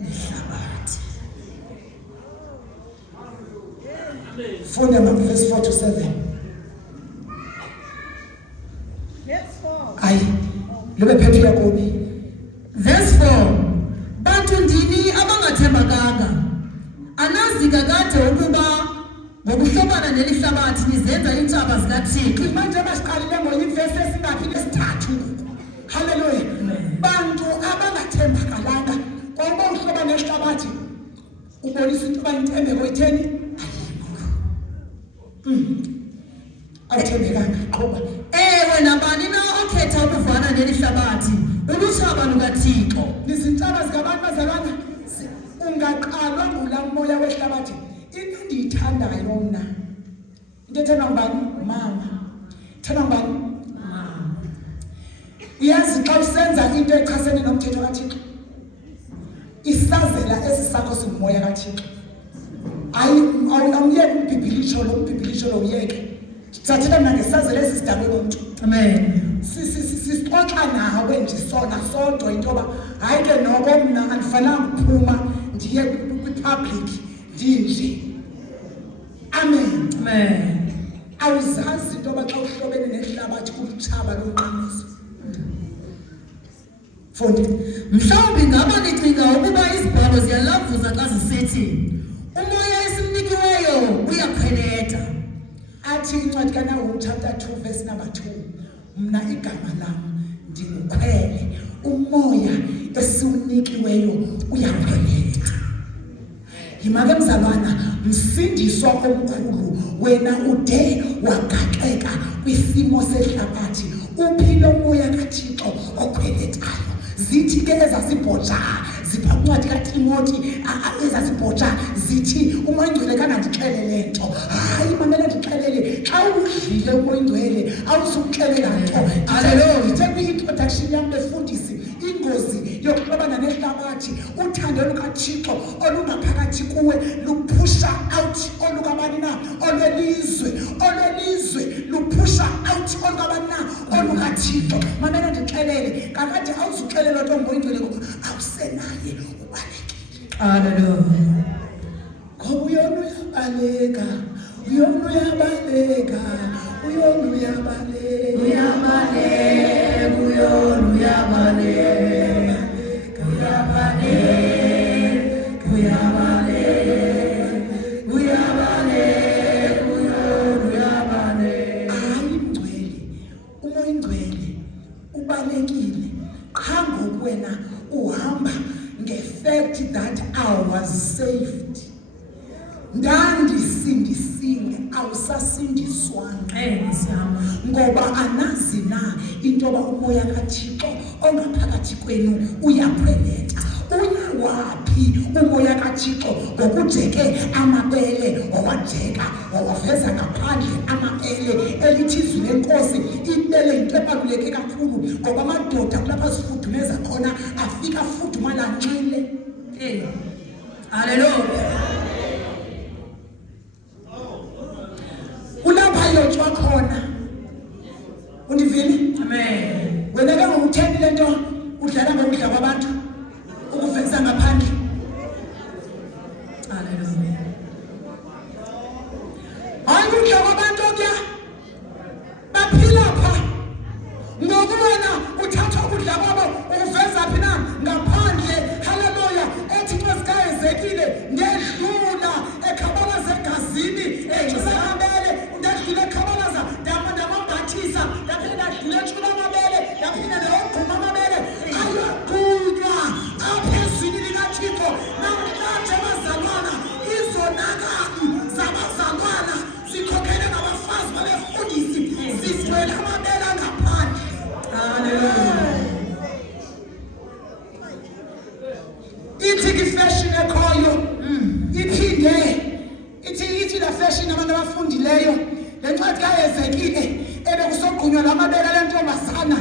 nehlabathi. Funda verse 4 to 7. Ayi lobe phethu yakobi. Verse 4. Bantu ndini abangathembakanga. Anazi kakade ukuba ngokuhlobana nelihlabathi nizenza intshaba zikaThixo. Manje basiqalile ngoyivesi esingaphi lesithathu. Hallelujah. Bantu abangathembakalanga ngoba uhlobana nelihlabathi ubonisa into bayintembeko itheni? Awuthembekanga qoba. Ewe nabani na okhetha ukuvana nelihlabathi ubutshaba lukaThixo. Izintshaba zikabantu bazalwana ungaqalwa ngula moya wehlabathi. Into endiyithandayo mna. Into ethandwa ngubani? Mama. Thandwa ngubani? Mama. Uyazi xa usenza into echasene nomthetho kaThixo isazela esisakho singumoya kaThixo. Awuyeki umbhibhilisho lo uyeke. Sathela mina ngesazela esisidabwe komuntu. Amen. Sixoxa nawe nje sona sodwa intoba hayi ke noko mina andifananga ukuphuma ndiye kwi-public ndinje. Amen. Amen. Awuzazi intoba xa uhlobene nehlabathi kulutshaba lonqiniso. Fundi Mhlawumbi ngaba nicinga ukuba izibhalo ziyalavuza xa zisithi umoya esimnikiweyo uyakhweleta. Athi incwadi kaNahum chapter 2 verse number 2. Mna igama lami ndingukhwele umoya esiwunikiweyo uyakhweleta. Yimake mzalwana msindiswa omkhulu wena ude wagaxeka kwisimo sehlabathi uphilo umoya kaThixo okhweletayo. Zithi ke ezazibhoja zipha incwadi kaTimoti ezazibhoja zithi umoya ingcwele kanandixelele nto. Hayi mamela ndixelele xa udlile umoya ingcwele awuzukuxelela nto. Hallelujah. Ithe kwi-introduction yam befundisi ingozi yokuxabana nehlabathi uthando lukaThixo olungaphakathi kuwe luphusha out olukabani na olwelizwe luphusha out olukabani na olukaThixo. Mamela ndixelele kakade awuzuxelela nto umoya ingcwele awusenaye ubalekile. Hallelujah. Ngoba uyona uyabaleka uyabaleka. Umoya ingcwele ubalekile qha ngokwena uhamba ngefact that I was saved. Ndandisindisile awusasindiswanga. Ngoba anazi na intoba umoya kaThixo ongaphakathi kwenu uyakhweleta. Uyawaphi umoya kaThixo ngokujeke amabele wawajeka wawaveza ngaphandle amabele elithi izwi lenkosi ibele into ebaluleke kakhulu ngoba amadoda kulapha sifudumeza khona afika afudumala nxile. Hallelujah. Kulapha yotshwa khona. Undivile? Amen. Wena ke ngumtheni lento udlala ngokudla kwabantu ukuveza ngaphandle. Hallelujah. Hayi ukudla kwabantu ke baphila pha. Ngoku wena uthatha ukudla kwabo ukuveza phi na ngaphandle. Hallelujah. Ethi xa sikayezekile ngedlula ekhabala zegazini ejizamabele ndadlula ekhabalaza ndamambathisa ndaphinda ndadlula etshula amabele ndaphinda ndayogquma amabele ayagqunywa apha ezwini likaThixo. Namhlanje bazalwana izonakali zabazalwana zikhokhele ngabafazi babefundisi zigcwele amabele angaphandle. Hallelujah. Ithi ifashion ekhoyo iphinde engiyifundileyo lencwadi kaHezekile ebekusogqunywa lamabele lentombazana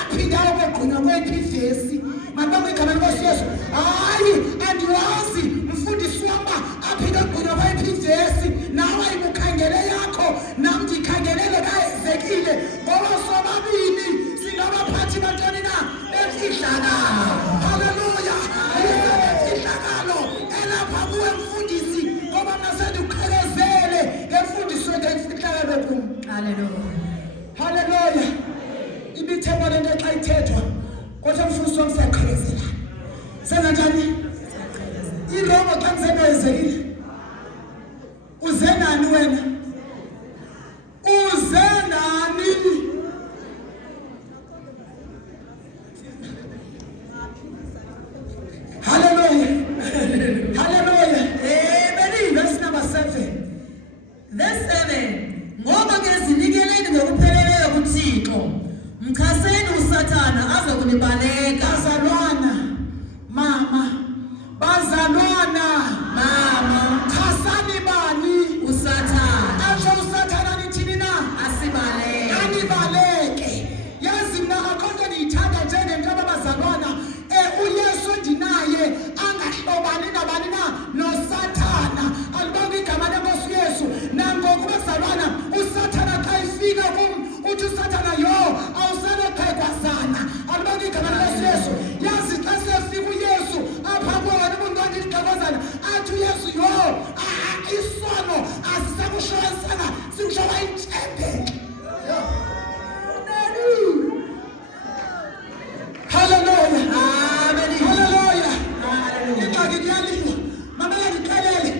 aphinde ayogqunywa kweyiphi ivesi mabonke igama lenkosi Yesu hayi andiwazi mfundisi wami aphinde agqunywa kweyiphi ivesi nawe ibukhangele yakho nami ndikhangelele kaHezekile ngoba sobabili singabaphathi bantoni na bemfihlakalo haleluya ifihlakalo elapha kuwe mfundisi ngoba nasendiqhekezele ngemfundiso ngemfihlakalo kum Hallelujah. haleluya ibithemba lento xa ithethwa kodwa mfundisi wami siyaqhekezela senza njani irongo xa ngisebenzelile uze nani wena uze nani haleluya haleluya verse number 7 Verse 7. Ngoba ke zinikeleni ngokupheleleyo kuThixo. Mchaseni uSathana azokunibaleka. Bazalwana mama chasani bani uSathana. asho uSathana nithini na Asibaleke. anibaleke yazi mina akhonto ngiyithanda njengento abazalwana uYesu ndinaye angahlobani nabani na noSathana alibonke igama lenkosi Yesu nangoku bazalwana uSathana xa ifika kum uthi uSathana yo awusele qhekwazana alibonke igama lenkosi Yesu yazi xa sefika uYesu apha kuwona umuntu ondiqhekwazana athi uYesu yo isono asisekushoyisana sikushowa intembe haleluya haleluya ingxaki kuyalinywa mamela ndixelele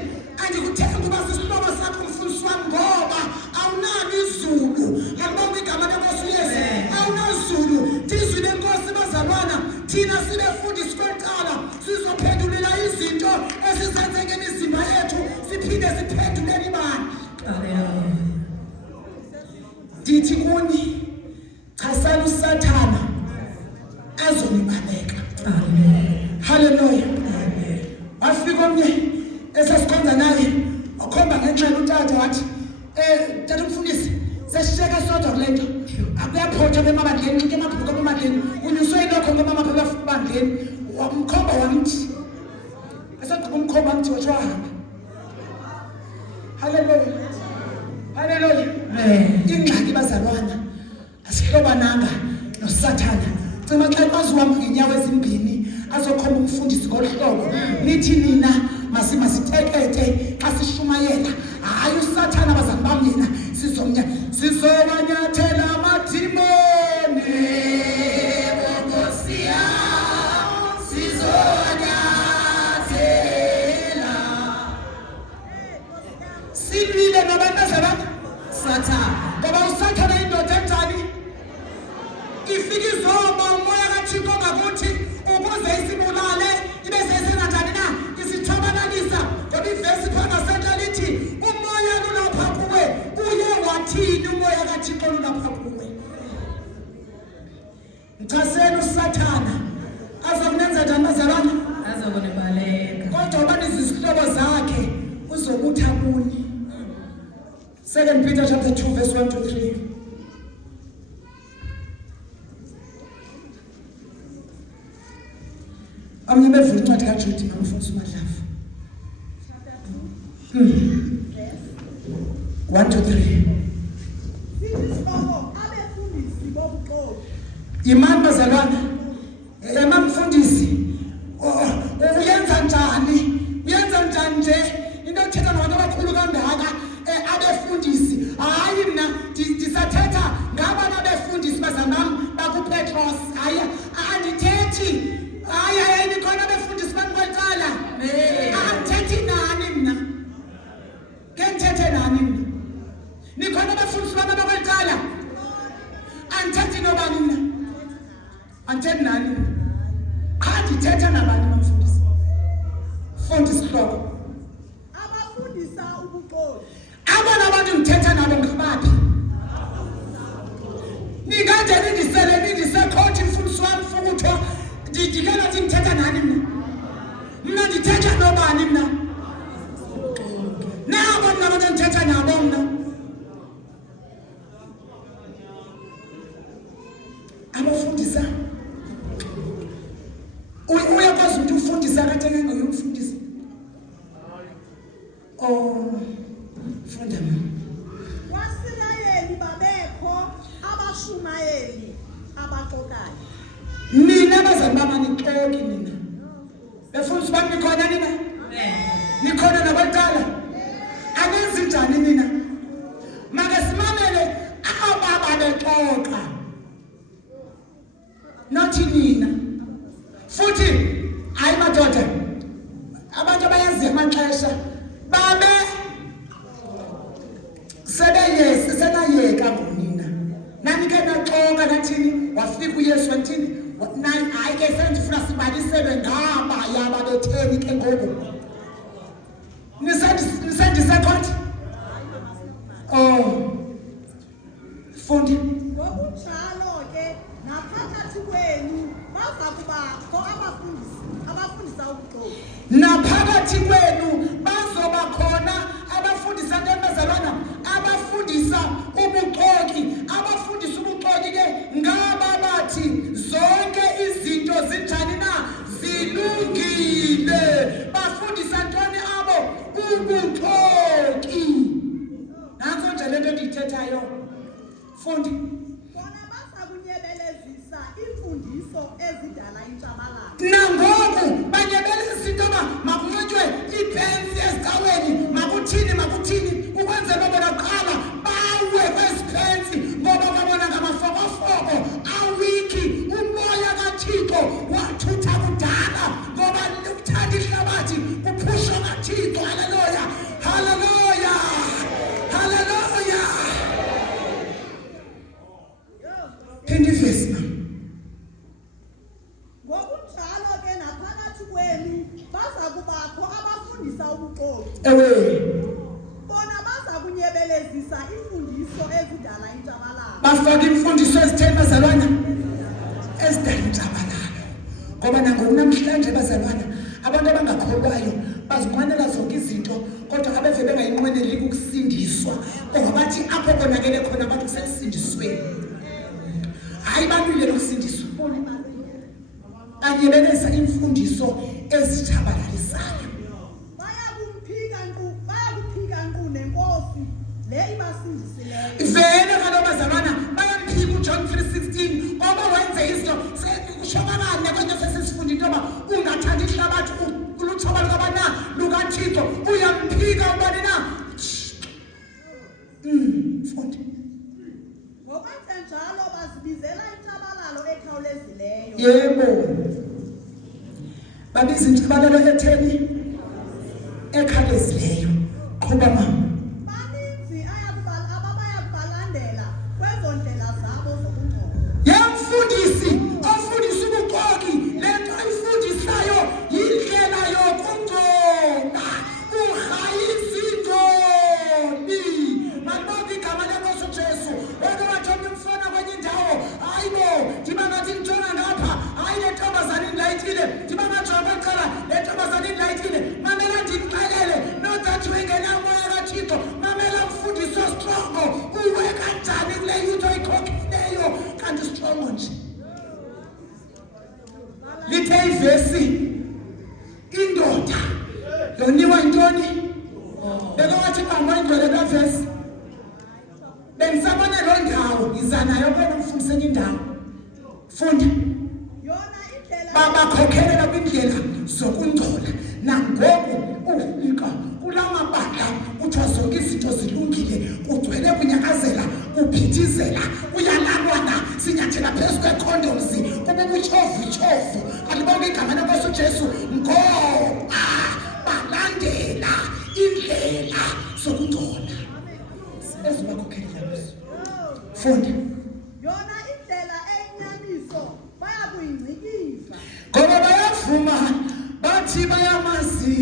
andikuthemba uba sisihlobo sakho mfundisi wami ngoba awunalo izulu alibonke igama lenkosi Yesu awunazulu tizwi lenkosi bazalwana thina sibefundisi kweqala sizophendulela izinto esizenzeke emizimba yethu siphinde siphendulele ibani Hallelujah. ndithi kuni chasani uSathana azonibaleka haleluya wafika omnye esasikhonza naye wakhomba ngenxele utata wathi tata umfundisi sesishiyeka sodwa kule nto akuyaphotha bemabandleni nke emabhuku abemandleni unyuswe ilokho ngomama phebandleni wamkhomba wamthi esagqiba umkhomba wamthi watsho wahamba haleluya haleluya ingxaki bazalwana asihlobananga noSathana cima xa kwazi wami ngenyawo ezimbini azokhomba umfundisi ngohlobo nithi nina masithekethe xa sishumayela hayi uSathana bazali bami yena sizobanyathela amadimoni Nkosi sizonyathela silwile nabantazalana Sathana. ngoba uSathana indoda enjani ifika izoba umoya kaThixo ngakuthi ukuze isibulale ibe sesenza njani na isithobananisa ngoba ivesi phana senta lithi umoya kulapha kuwe uye wathini umoya kaThixo kulapha kuwe mchaseni uSathana azokunenza njani bazalwana Azokunibaleka. kodwa ubani izihlobo zakhe uzokutha kuni 2 Peter chapter 2 verse 1 to 3 Amnye bevula incwadi kaJude nomfundisi uMadlavu 1 to 3 Imani bazalwana mfundisi uyenza njani nje into ethetha nabantu abakhulu kangaka abefundisi hayi mina ndisathetha ngabana abefundisi bazalwana bakuPetros hayi andithethi hayi nikhona abefundisi banikwecala andithethi nani mina ke ndithethe nani mina nikhona abefundisi bami abakwecala andithethi nobani mina andithethi nani mina qha ndithetha nabani bamfundisi fundisi hloko abafundisa ubuqotho abona abantu ngithetha nabo ngabaphi ninganjani ndisekhothi mfundisi wami fukuthwa ndidikela thi ndithetha nani mna ndithetha nobani mna nabo mna abantu ndithetha nabo mna Uyakwazi ukuthi ufundise akade engengeyomfundisi. Oh, funda mama. Kwasilayeli babekho abashumayeli abaxokayo. Nina bazali bami nixoki nina. Befundisi bami nikhona nina? Nikhona nabatala? Anenzi njani nina? Make simamele ababa bexoxa. Nathi nina. Futhi hayi madoda. Abantu abayazi amaxesha babe senayeka ngonina. Nani ke naxoxa nathini wafika uYesu wathini? Nayi hayi ke sendifuna sibalisele ngaba yaba betheni ke ngoku. Nisendi second? Oh. Fundi. Ngokunjalo ke naphakathi kwenu baza kubakho abafundisa ubuxoki. Naphakathi kwenu bazoba khona abafundisa ntombazalwana abafundisa ubuxoki. Abafundisa ubuxoki ke ngaba bathi zonke izinto zinjani na zilungile. Bafundisa ntoni abo ubuxoki. Nanso nje lento endiyithethayo. Fundi. Bona baza kunyebelezisa imfundiso ezidala intshabalalo. Nangoku banyebelisa into makunxitywe iiphensi ezicaweni makuthini ukwenzela bona qala bawe kweziphensi ngoba babona ngamafokofoko awiki umoya kaThixo wathutha kudala ngoba ukuthanda ihlabathi kuphushwa kaThixo. Haleluya, haleluya, haleluya. Phinda ivesi mama. Ngokunjalo ke naphakathi kwenu baza kubakho abafundisa ubuxoki. Ewe. Bona baza kunyebelezisa imfundiso ezidala intshabalalo. Bafaka imfundiso ezitheni bazalwana? Ezidala intshabalalo. Ngoba nangoku namhlanje bazalwana abantu abangakholwayo bazinqwenela zonke izinto kodwa abeve bengayinqweneli ukusindiswa. Ngoba bathi apho konakele khona abantu kusesindisweni. Hayi balule lokusindiswa. Anyebeleza imfundiso ezitshabalalisayo. Bayakuphika nkqu nenkosi le ibasindisileyo. Vele kaloku bazalwana bayamphika uJohn 3:16 ngoba wenze izinto sekushobakane kwenye sesisifundi into yoba ungathandi ihlabathi ulutshoba lukabana lukaThixo uyamphika ubani na. Fundi. Ngokwenza njalo bazibizela intshabalalo ekhawulezileyo. Yebo. Babiza intshabalalo etheni? Ekhawulezileyo. Qhuba mama. Baninzi ababayakubalandela kwezo ndlela zabo zobungqondo. Yemfundisi ofundisa ubuxoki lento ayifundisayo yindlela yokungcola ugrayisa intoni. Manibonke igama lenkosi uJesu. Wake wathomba umfana kwenye indawo hayibo ndibangathi ntshona ngapha hayi le ntombazane indilayithile ndibangajonga kwecala le ntombazane indilayithile. Mamela ndimxelele nodathi wengenamoya kaThixo. Mamela mfundisi ostrongo uwe kanjani kule yutho oyikhokhileyo kanti strongo nje. Lithe ivesi indoda yoniwa intoni? Beke wathi bamba ingcwele kavesi. Bengisabona lo ndawo iza nayo kwena umfundiseni indawo. Funda. Yona indlela Babakhokhelela kwindlela zokungcola. Nangoku ufika kulamabandla kuthiwa zonke izinto zilungile kugcwele kunyakazela kuphithizela kuyalalwana sinyathela phezu kwecondoms kube butshovu. Alibonke igama lenkosi uJesu ngoba balandela indlela zokungcola. Ezibakhokhelela kuzo. Funda. yona indlela eyinyaniso bayakuyingcikiza. Ngoba bayavuma bathi bayamazi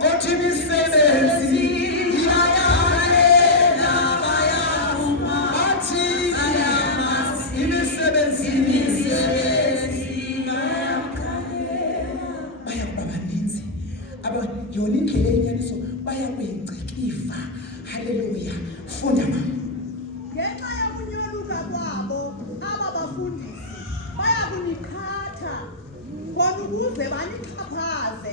kodwa imisebenzi iyayalela bayavuma bathi bayamazi imisebenzi bayakuba baninzi yona indlela eyinyaniso bayakuyingcikiva. Haleluya. Funda mama. Ngenxa yokunyoluka kwabo aba bafundisi bayakuniqhatha khona ukuze ze banixhaphaze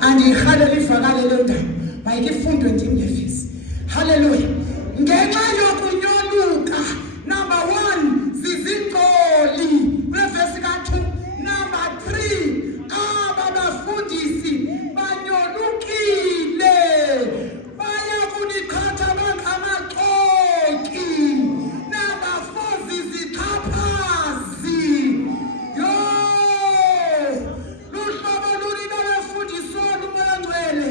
Andiyihalela ivakale le ndaba. Mayike ifundwe ndim le vesi. Hallelujah. Ngenxa yokunyoluka number 1 zizingcoli kuvesi ka2 number 3 abafundisi banyolukile baya kunikhatha bangamaxoki number 4 zizixhaphazi yo luhlobo lulilo lefundiso lumoya ngcwele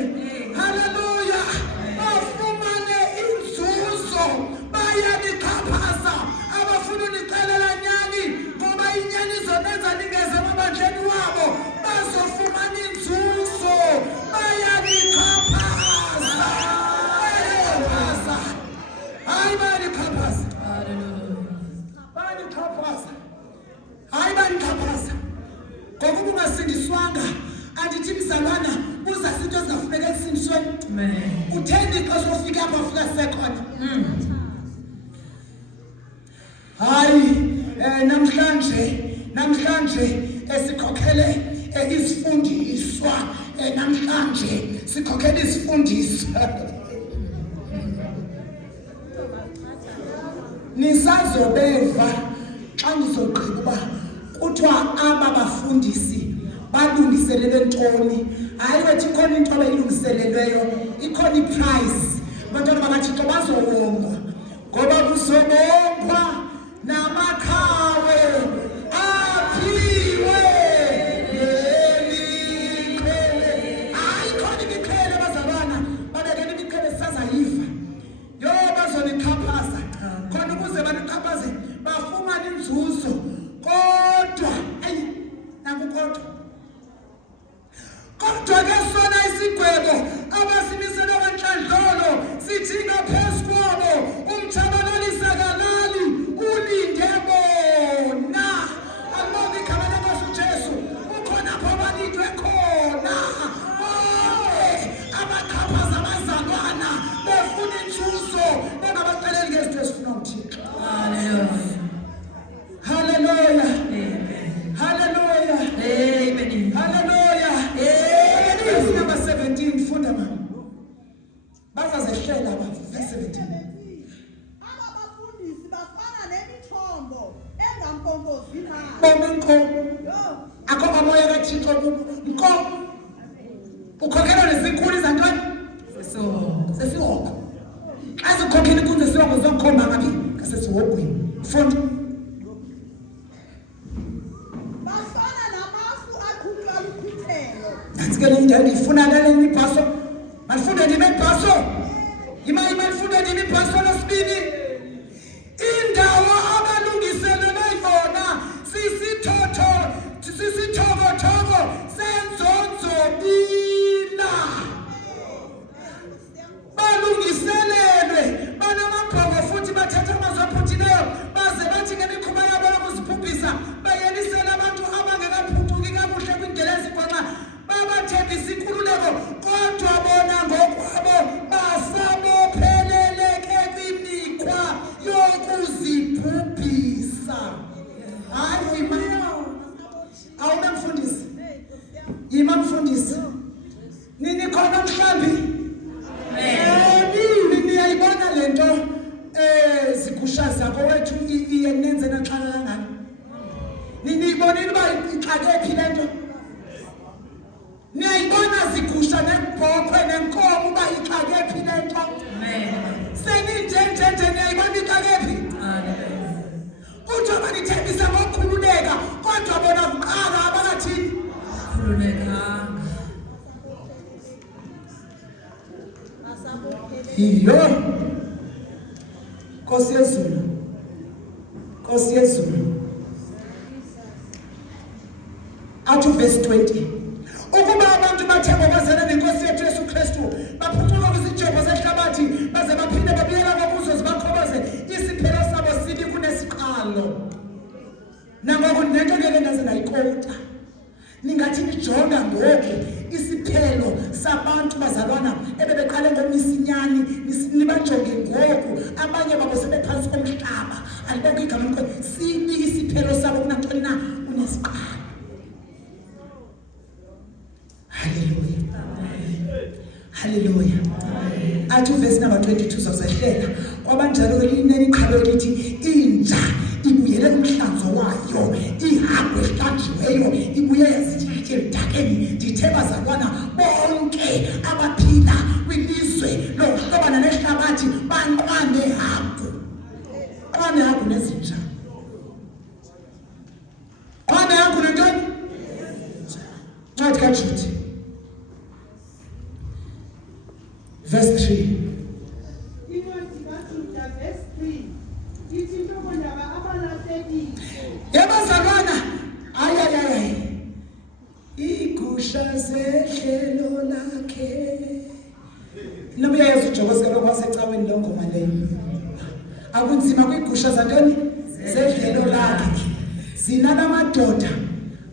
hallelujah bafumane inzuzo bayanixhaphaza abafuna unixelela nyani ngoba inyani izonenza ningeze emabandleni wabo bazofumana inzuzo bayanixhaphaza hayi bayanixhaphaza bayanixhaphaza hayi bayanixhaphaza ngokuba ungasindiswanga andithi mzalwana uzazi into ezingafuneka ekusindisweni utheni xa uzofika apha ufika second hayi namhlanje esikhokhele izifundiswa namhlanje sikhokhele izifundiswa nisazobeva xa ngizogqiba uba kuthiwa aba bafundisi balungiselele ntoni hayi wethi ikhona into abayilungiselelweyo ikhona iprize abantwana bakathixo bazowongwa ngoba kuzobongwa namakhawe aphiwe nemiqhele hayi khona imiqhele bazalwana babekele imiqhele sisazayiva yo bazonixhaphaza khona ukuze banixhaphaze bafumane inzuzo kodwa eyi kodwa ke sona isigwebo abasimisela kantlandlolo sithi ngaphezu kwabo umthabalaliseka kalali ulinde bona alibonga igama lenkosi uJesu ukhona apho abalindwe khona bonke abaqhaphaza abazalwana befuna inzuzo bangabaceleli ngezinto ezifuna uThixo hallelujah hallelujah amen hallelujah verse number 17 funda mama bazazehlela verse 17 abafundisi bafana nemithombo engampongozi nayo bomenkomo akho amoya kaThixo kubo inkomo ukhokhela nezinkulu zantoni sesihoko xa zikhokhela inkunzi sesihoko zokukhomba ngaphi ngasesihokweni funda bafana namafu aqhutywa lukhithelo Nansikele indawo ndiyifunakele imibhaso malifunde ndime ibhaso imalifunde ndime ibhaso lesibini indawo abalungiselele yona sisithokotoko senzonzobila balungiselelwe banamabhongo futhi bathatha amazwi aphuthileyo baze bathi ngemikhuba yabo yokuzibhubhisa bayelisele abantu abangekaphucuki kakuhle kwindlela ezigwenxa babathembisa inkululeko kodwa bona ngokwabo basabopheleleke kwimikhwa yokuzibhubhisa hayi awume mfundisi yima mfundisi nini khona mhlambi niyayibona lento zigusha zakho wethu iyenenze naxhala kangani niyibonile uba ixakephi lento niyayibona zigusha nebhokhwe nenkomo uba ixakephi lento seninjenjenje niyayibona ixakephi kuthiwa banithembisa ngokukhululeka kodwa bona kuqala abakathini iyo Nkosi yezulu athi verse 20 ukuba abantu bathe ngokwazana nenkosi yethu Yesu Kristu baphucuka kwizijobo zehlabathi baze baphinde babuyela kwakuzo zibakhoboze isiphelo sabo sibi kunesiqalo nangoku nento ngeke ndaze ndayikota ningathi nijonga ngoku isiphelo sabantu bazalwana ebebeqale ngomisinyani nibajonge ngoku abanye babo sebephansi komhlaba alibonke igama lenkosi sibi isiphelo sabo kunantoni na unesiqalo Hallelujah. Athi verse number 22 sozehlela kwabanjalo elineni iqhalo lithi inja ibuyele umhlanzo wayo ihambe ehlanjiweyo ibuye yazitshike edakeni ndithe bazalwana bonke abaphila kwilizwe lokuhlobana nehlabathi banqwane hagu nezinja qwane hagu nentoni ncwadi kaJuda verse 3 yabazalwana ayayay igusha zedlelo lakhe noma yazi uJokosekelo kwasecaweni lengoma leyo akunzima kwigusha zantoni zedlelo lakhe zinana madoda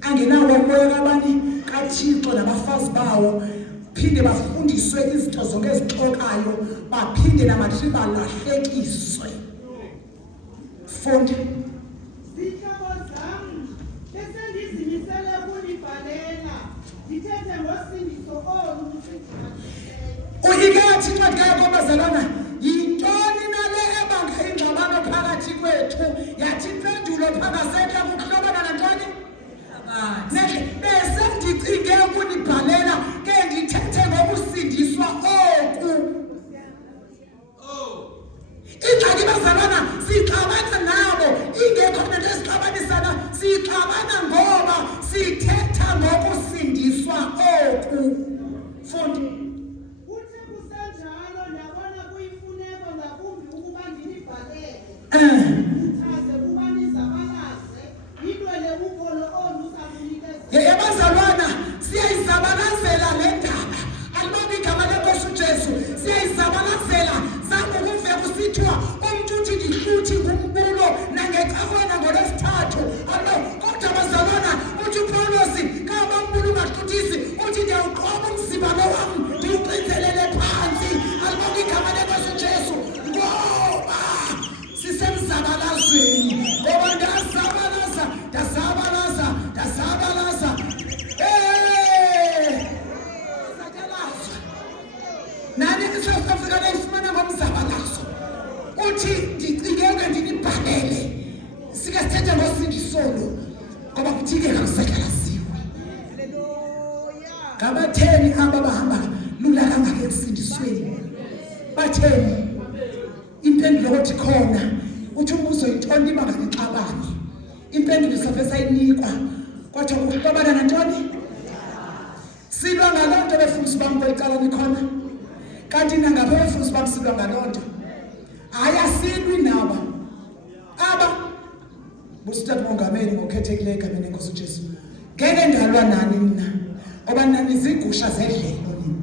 angenawo umoya kabani kaThixo nabafazi bawo phinde bafundiswe izinto zonke ezixokayo baphinde namatriba lahlekiswe fundi Zihlabo zami bese ngizimisele ukunibhalela ngithethe ngosindiso uyikathi incwadi yakho bazalwana yintoni nale ebanga ingxabano phakathi kwethu yathi impendulo phakathi ukuhlobana nantoni bese ndicinge ukunibhalela ke ndithethe ngokusindiswa oku ingxaki bazalwana sixabana nabo ingekho nento esixabanisana sixabana ngoba sithetha ngokusindiswa oku fundi uthi kusenjalo yabona kuyifuneko ngakumbi ukuba ndinibhalele uthaze kuba nizabalaze yintwele ukholo olusakunikeza yabazalwana siyayizabalazela le ndaba alibona igama lenkosi uJesu siyayizabalazela zange ukuve kusithiwa umuntu uthi ngihluthi ngumbulo nangecaweni ngolesithathu kodwa bazalwana uthi uPaulos kabambulo ungahluthisi uthi ndiyawuqoba umzimba lo wami ndiwuqinzelele phansi alibona igama lenkosi uJesu ngoba sisemzabalazweni ngoba ndazabalaza nani iSouth Africa leyifumana ngomzabalazo uthi ndicikeke ndinibhalele sike sithethe ngosindisolo ngoba kuthike akusehlalaziwe ngabatheni aba bahamba lula kangaka ekusindisweni batheni impendulo othi khona uthi umbuzo yintoni bangayixabani impendulo safe sayinikwa kwathi ukuhlobana nantoni silwa ngalonto befundisi bami kwecala nikhona kanti nangapha befundisi bami silwa ngalonto ayasilwi naba aba busithatha mongameli ngokhethekileyo egameni lenkosi uJesu ngeke ndalwa nani mina ngoba nani zigusha zedlelo nini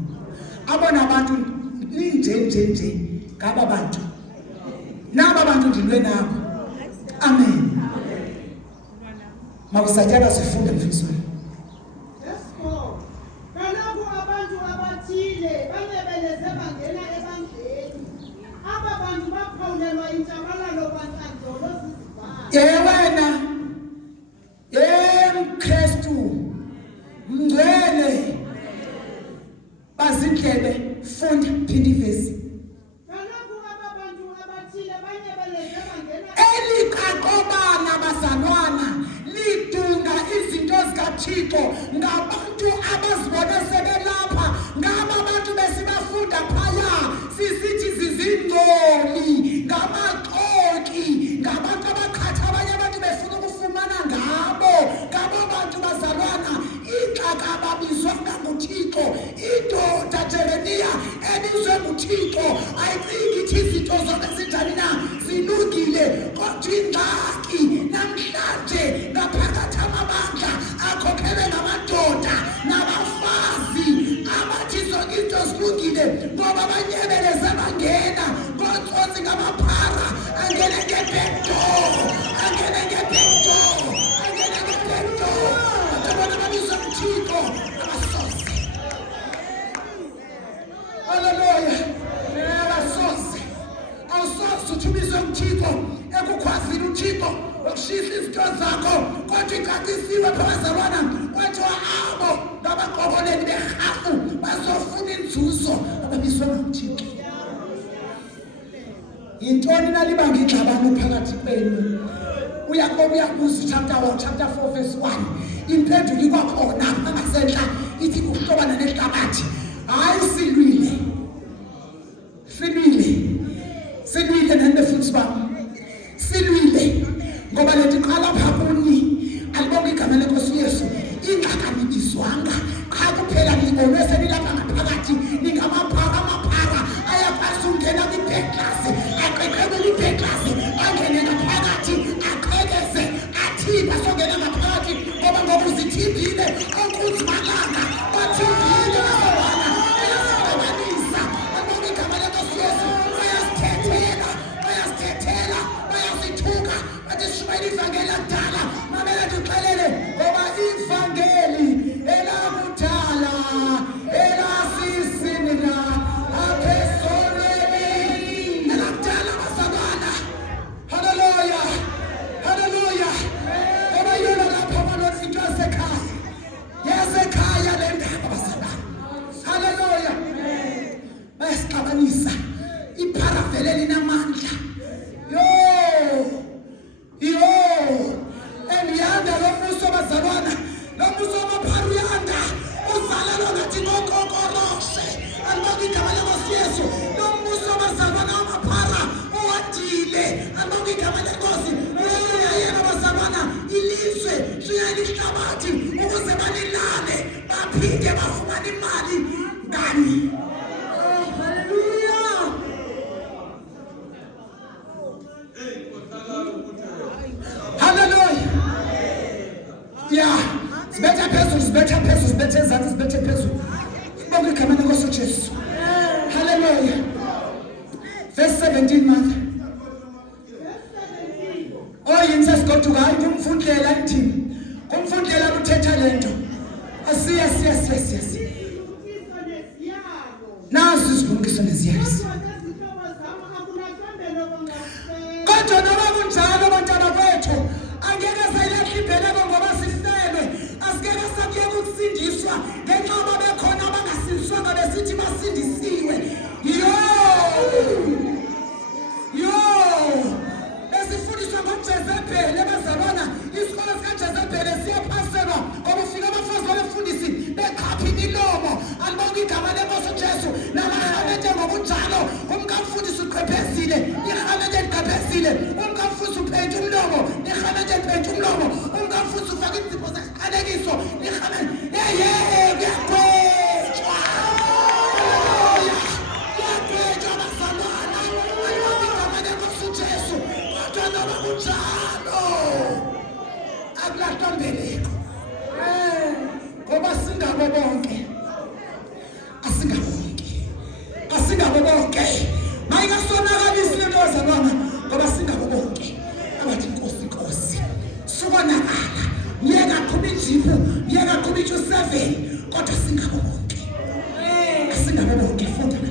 abona abantu nje ngaba bantu naba bantu ndilwe nabo amen makusatyaba sifunde mfundisi wami kaloku abantu abathile banebeleze bangena ebandleni aba bantu baphawulelwa intshabalalo bantlandlolo zizibane wena mKristu mngcwele bazindlebe funda phinde ivesi kaloku aba bantu abathile banebeleze bangena elikaqobana bazalwana lidunga izinto zikaThixo ngabantu abazibona sebelapha ngaba abantu besibafunda phaya sisithi zizingcoli ngamaxoki ngabantu abakhatha abanye abantu befuna ukufumana ngabo bantu bazalwana inxaka ababizwanga nguThixo indoda Jeremiya ebizwe nguThixo ayicingi ithi izinto zonke zinjani na zilungile kodwa ingxaki namhlanje ngaphakathi amabandla akhokhelwe ngamadoda nabafazi abathi zonke into zilungile ngoba banyebeleze bangena ngotsotsi ngamaphara angene nge-back door abantu babizwa nguThixo abasoze haleluya abasoze awusoze uthi ubizwe nguThixo ekukhwazini uThixo ukushisa izinto zakho kodwa icacisiwe phakazalwana kwethiwa abo ngabaqoboleli angaxabaniswanga nguThixo. Yintoni nalibanga ingxabano phakathi kwenu? uYakobe uyabuza chapter 1 chapter 4 verse 1. Impendulo ikwakhona apha ngasentla ithi ukuhlobana nehlabathi. Hayi silwile nendefutsi bami. Silwile ngoba lethi qala phakuni alibonga igama lenkosi Yesu. Ingxakani bizwanga qha kuphela nibonwe selilapha ngaphakathi amapara ayakwazi ungena kwi-back class aqeqebe kwi-back class angene ngaphakathi aqhekeze athimba songena ngaphakathi ngoba ngokuzithibile onkunzimalanga bathibile basabana bayasixabanisa alibonga igama lenkosi Yesu. Bayasithethela bayasithuka bathi shumayela ivangeli lakudala mamela ndixelele ngoba ivangeli elakudala elasisinina aphezolweni elakudala bazalwana. Haleluya ngoba yona lapha abantu into yasekhaya le ndaba bazalwana. Haleluya bayasixabanisa iparavele linamandla. Emiyanda lo muso bazalwana, lo muso wamaphara uyanda uzalelo ngathi ngokokoroshe. Alibonga igama lenkosi Yesu. Lo muso bazalwana wamaphara uwadile. Alibonga igama lenkosi. Uyayena bazalwana ilizwe shiyani ihlabathi ukuze banilane baphinde bafumane imali ngani. Sibetha phezulu sibethe ezantsi sibethe phezulu. Bonke igama lenkosi Jesu. Hallelujah. Verse 17 manje. Oyinsa sigoduka hayi kumfundlela endini. Kumfundlela uthetha lento. Asiya. Nazi izivunkiso neziyalo. Kodwa noma kunjalo bantwana bethu angeke sayilahla ibheleko ngoba sihlelwe. Asikeke sakuye ukusindiswa ngenxa yoba bekhona abangasindiswanga besithi basindisiwe. Besifundiswa ngoJezebheli bazalwana. Isikolo sikaJezebheli siyaphaselwa ngoba ufika abafazi babefundisi bekhapha imilomo. Alibonga igama lenkosi Jesu. Namahamete ngokunjalo umkamfundisi uqhephezile ihamete liqhephezile umkamfundisi uphethe umlomo ihamete liphethe umlomo umkamfundisi ufaka izipho zesiqalekiso ihamete kuyagwetshwa bazalwana. Alibonga igama lenkosi Jesu. Kodwa noma kunjalo akulahlwa mbeleko ngoba singabo bonke. Asingabo bonke mayingasonakalisi lento bazalwana ngoba singabo bonke abathi inkosi sukonakala ngiyeka qhuba ijipu ngiyeka qhuba i-7 kodwa singabo bonke. Asingabo bonke funda na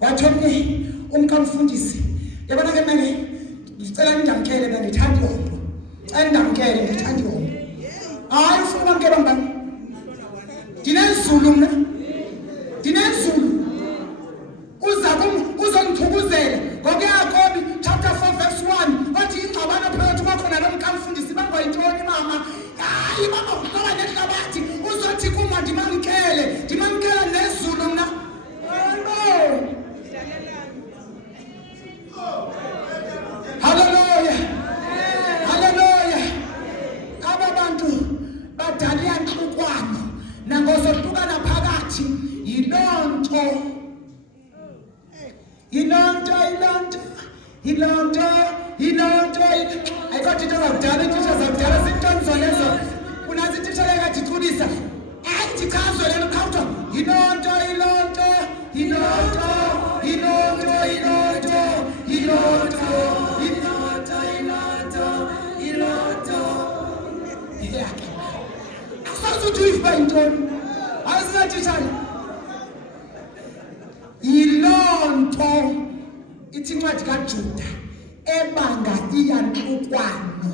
wathomnye umkamfundisi yabona ke manje ngicela nindamkele bengithanda ihombo. Ndamkele ngithanda ihombo. Hayi ufuna bamkele bangani? Dinezulu uzongithukuzela ngokuyakobi chapter 4 verse 1 wathi ingxabano phakathi kwakho nalomkamfundisi bangoyintoni mama? Hayi baba ngoba nehlabathi uzothi kuma ndimamkele nezulu mna. Hallelujah. Aba bantu badala iyanhlukwano nangozohlukana phakathi yilonto Yilonto. Ayikho into zakudala, ithisha zakudala sintonzo lezo. Unazi ithisha lekathi iqulisa. Ndichazwe lelo khawutho. Yilonto. Asazuthi uyifa intoni? Ayisinathishana. Yilonto ithi incwadi kaJuda ebanga iyantukwano.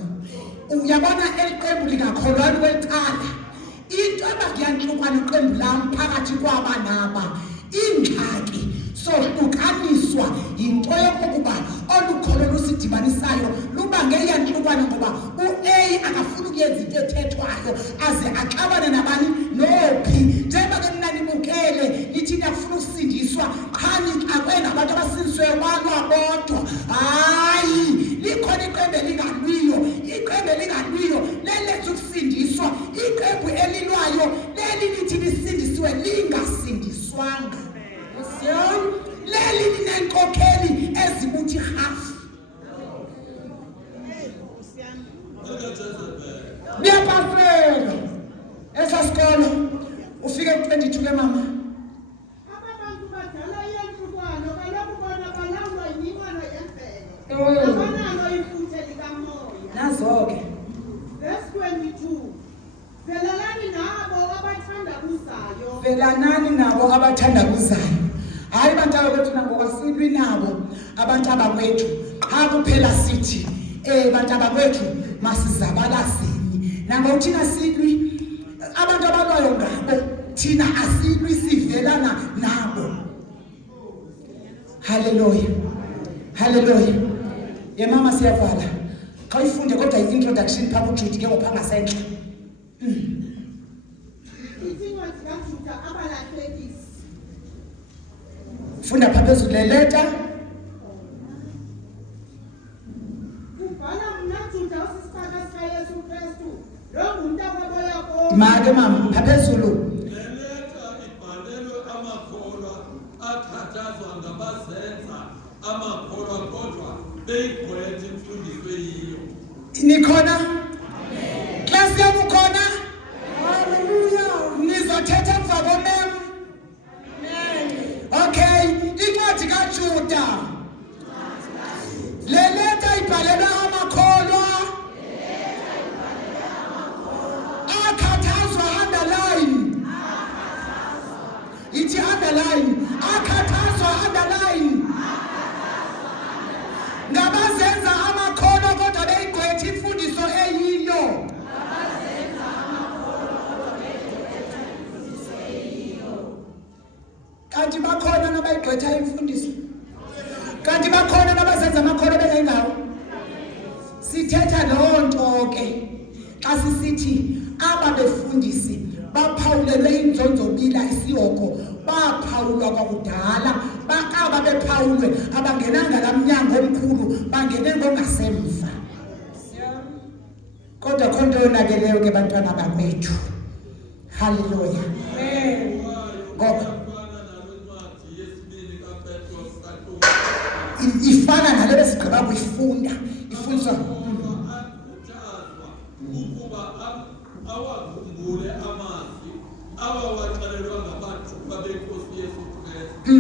Uyabona eliqembu likakholwane kwecala. Into abakuyantukwano iqembu lami phakathi kwabanaba. Ingxaki sohlukaniswa into yokuba olukholo lusidibanisayo lubange iyantukwano ngoba u-A akafuna ukuyenza into ethethwayo aze axabane nabani no-P. Njengoba ke mna nibukele nithi niyafuna ukusindiswa, qhani akwena abantu abasindiswe balwa bodwa. Hayi, likhona iqembu elingalwiyo lelenza ukusindiswa. Iqembu elilwayo leli lithi lisindisiwe lingasindiswanga. Leli linenkokheli ezibuthi half. Niyapafela esasikolo ufike ku-22 ke mama. Abantu badala iyantukwano kaloku bona balawulwa yimimono yemvelo. Abanalo ifuthe likamoya. Nazo-ke. Verse 22. Velanani nabo abathandabuzayo. Hayi bantu abakwethu nangokasilwi nabo abantu abakwethu. Qha kuphela sithi bantu abakwethu masizabalazeni. Nangoku thina silwi abantu abalwayo ngabo, thina asilwi sivelana nabo. Hallelujah. Ye mama siyavala. Xa uyifunde kodwa i-introduction phaa kuJudy ke ngopha ngasentle. Funda phaa phezulu le leta. Make mama phaa phezulu. Nikhona? Class yami ukhona? Hallelujah. Nizothetha emva komem. Okay, incwadi kaJuda. Le leta ibhalelwe amakholwa. Akhathazwa underline. Ithi underline. Akhathazwa underline. Ngabazenza amakholwa kodwa beyigqwetha imfundiso eyiyo. Kanti bakhona nabayigqwetha imfundiso. Kanti bakhona nabazenza amakholwa bengengawo. Sithetha loo nto ke xa sisithi ababefundisi baphawulelwe inzonzobila isiyoko, baphawulwa kwakudala, bakaba bephawulwe abangenanga la mnyango omkhulu bangene ngongasemva. Kodwa khonto yonakeleyo ke bantwana bakwethu. Hallelujah. Ngoba ifana nale besigqiba kuyifunda ifundiswa ukuba awakhumbule amazwi awawaxelelwa ngabantu babenkosi Yesu Kristu.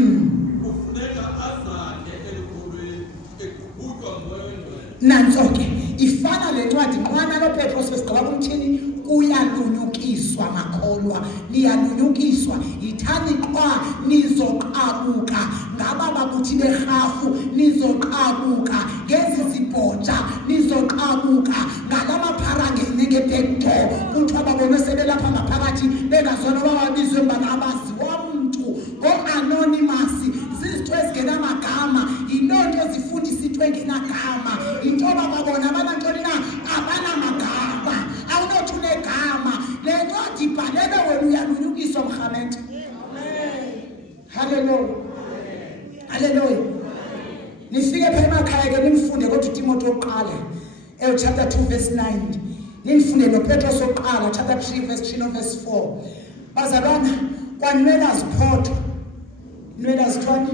Kufuneka azakhe elikhulwini eqhubutwa ngoyendwe. nanso ke ifana le ncwadi nqwana loPetros besigqiba kumthini kuyalunyukiswa makholwa, liyalunyukiswa. Yithani qwa nizoqabuka ngaba bakuthi berhafu, nizoqabuka ngezi zibhoja, nizoqabuka ngalamapharangene ngebhekdo kuthiwa babone sebelapha ngaphakathi bengazona babizwe mbana abaziwa mntu ngo-anonymous, zizitho ezingenamagama. Yiloo nto zifundisa into engenagama, into bababona abanantoni na abanamagama. Awunothi unegama, le ncwadi ibhalelwe wena uyalunyukiswa mrhamente. Hallelujah. Nifike pha emakhaya ke nimfunde kodwa uTimothi wokuqala chapter 2 verse 9. Nifunde noPetros wokuqala chapter 3 verse 3 no verse 4. Bazalwana kwanwela ziphotho. Nwela zithwani?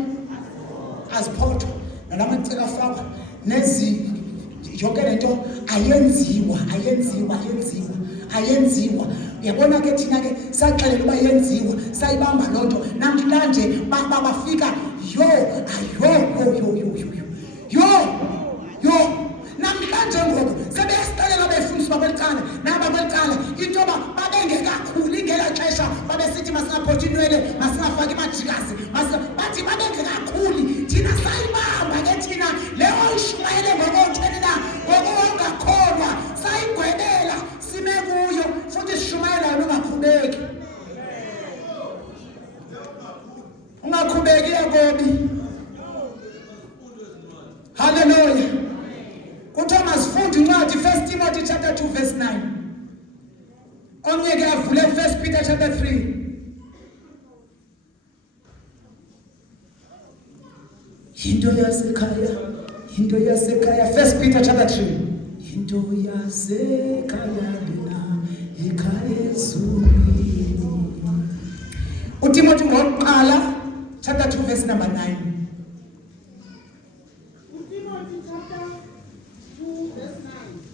aziphothwa nalamaceka afakwa nezi yonke lento ayenziwa uyabona ke thina ke saxelela uba yenziwa sayibamba lonto namhlanje bafika yo namhlanje ngoku sebeyasitalela befundiswa kwelicala naba kwelicala into yoba babengekakhulu ingela xesha babesithi masingaphothi inwele masingafaki imajikazi bathi babengekakhuli thina sayibamba ke thina leyo ishumayele ngokotsheni na ngokungakholwa sayigwebela sime kuyo futhi sishumayela ungaqhubeki yakobi. Hallelujah. Kuthiwa masifunde incwadi 1 Timothy chapter 2 verse 9. Omnye ke avule 1 Peter chapter 3. Into yasekhaya 1 Peter chapter 3. Into yasekhaya lina ikhaya ezulwini. uTimothy ngokuqala chapter 2 verse number 9.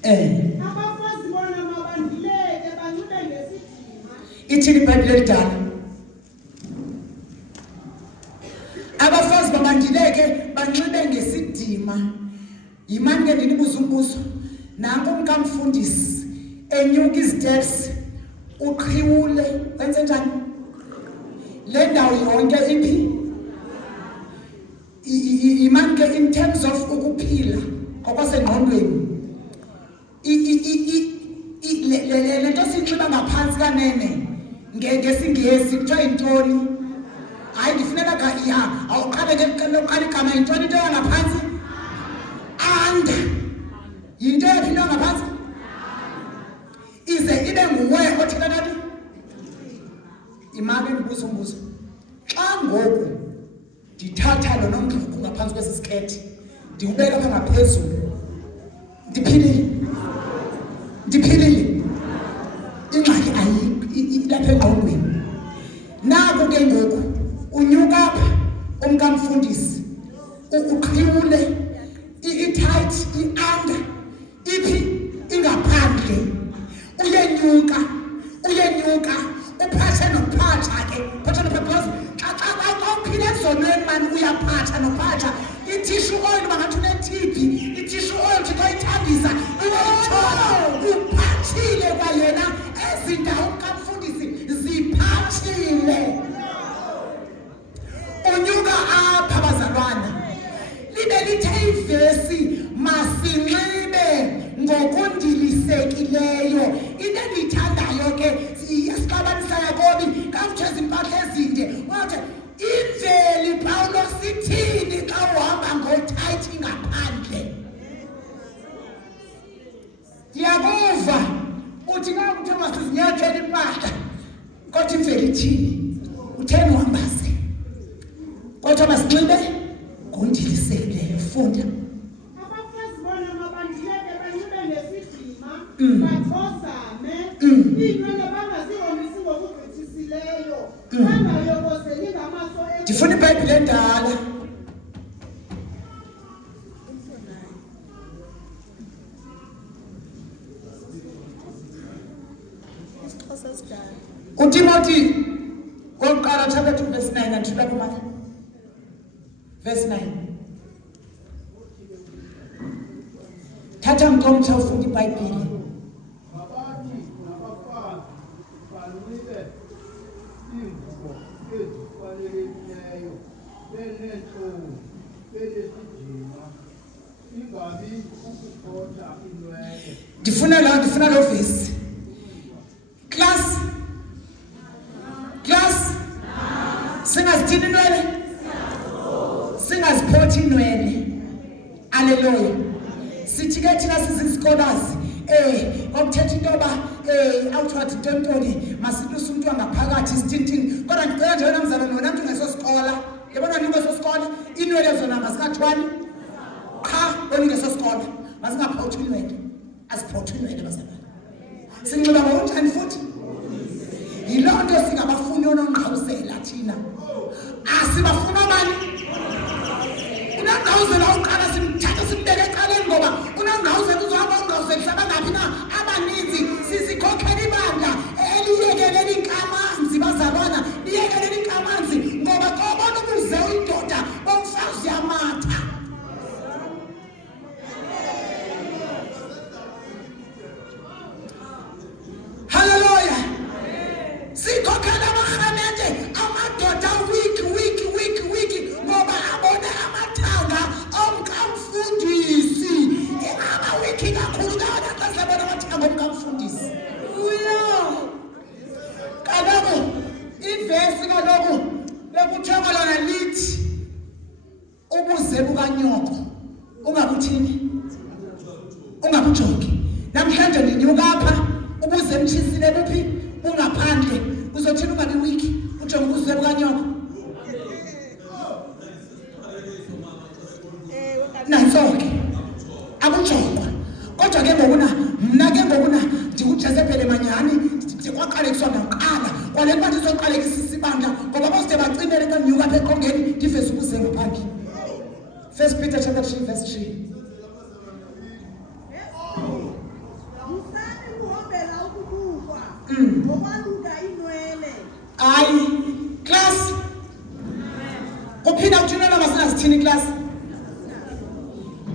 Abafazi bona mabandileke banxibe ngesidima. Ithini iBhayibhile elidala? Abafazi babandileke banxibe ngesidima. Yimani ke ndinibuza umbuzo. Nanku umkamfundisi enyuka isteps uqhiwule wenze njani? Le ndawo yonke iphi? Yimani ke in terms of ukuphila ngokwasengqondweni. Le nto sinxiba ngaphansi kanene ngesingesi kuthiwa yintoni? Hayi ndifuneka awuqale uqala igama yintoni into yangaphansi? Anda. Yinto yaphi into yangaphansi? Ize ibe nguwe othina nani? Imali ndibuza umbuzo. Xa ngoku ndithatha lo nomdluku ngaphansi kwesi sketi ndiwubeka apha ngaphezulu ndiphilile ingxaki ayilapha engqondweni. Naku ke ngoku unyuka apha umkamfundisi uqhiwule i-tight i-under iphi ingaphandle uyenyuka uphatha nophatha ke phatha nophatha xa uphile ezonweni mani uyaphatha nophatha i-tissue oil bangathi une-TB i-tissue oil thi koyithambisa uphathile kwayena ezindawo umkamfundisi ziphathile. Unyuka apha bazalwana libe lithe ivesi masinxibe ngokundilisekileyo. Into endiyithandayo ke yesixabanisa yakobi kakutheza impahla ezinde wathi imveli Pawulos ithini xa uhamba ngothayithi ngaphandle. Ndiyakuva uthi xa kuthiwa masizinyathele impahla kodwa imveli ithini? Utheni uhambaze kodwa masinxibe ngondilisekileyo. Funda. Abafazi bona mabandileke banxibe ngesidima bathozame iinwele bangazihomisi ngokugqithisileyo bangayokoseli ngamaso. Ndifuna iBhayibhile endala. uTimothy ngokuqala chapter 2 verse 9 andithula kumali verse 9. Thatha mntu omtsha ufunda iBhayibhile. Abathi nabafazi banxibe iingubo ezifanelekileyo beneentloni benesidima ingabi ukuphotha inwele. Ndifuna lo vesi. Class singazithini inwele? Singaziphothi inwele. Hallelujah. Sithi ke thina sizizikolaz ngokuthetha into yoba outward ntoni masiluse umuntu wangaphakathi isithintini. Kodwa ndicela nje wena mzalwane wena mntu ungesosikolo yabona ningo sosikolo inwele zona mazingathwani qha oningesosikolo mazingaphothi inwele. Aziphothi inwele bazalwane. Sinxiba ngokunjani futhi? Yiloo nto singabafuni onongqawuzela thina. Asibafuna bani? lokuthoko lona lithi ubuze bukanyoko ungabuthini ungabujoki. Namhlanje ninyuka apha ubuze emthisile buphi ungaphandle uzothina ungabi weak ujonge ubuze bukanyoko. Nansoke akujongwa kodwa ke ngokuna mna ke ngokuna ndikuJezebheli manyani ndikwaqalekiswa ngaqala kwale nto ndizoqalekisa isibandla ngoba boside bacimele xa ndinyuka apha eqongeni ndiveze ubuze ngaphandle. 1 Peter chapter 3 verse 3. Musani kuhombela ukubukwa ngokwaluka inwele. Hayi class kuphinda uthunela masingazithini class.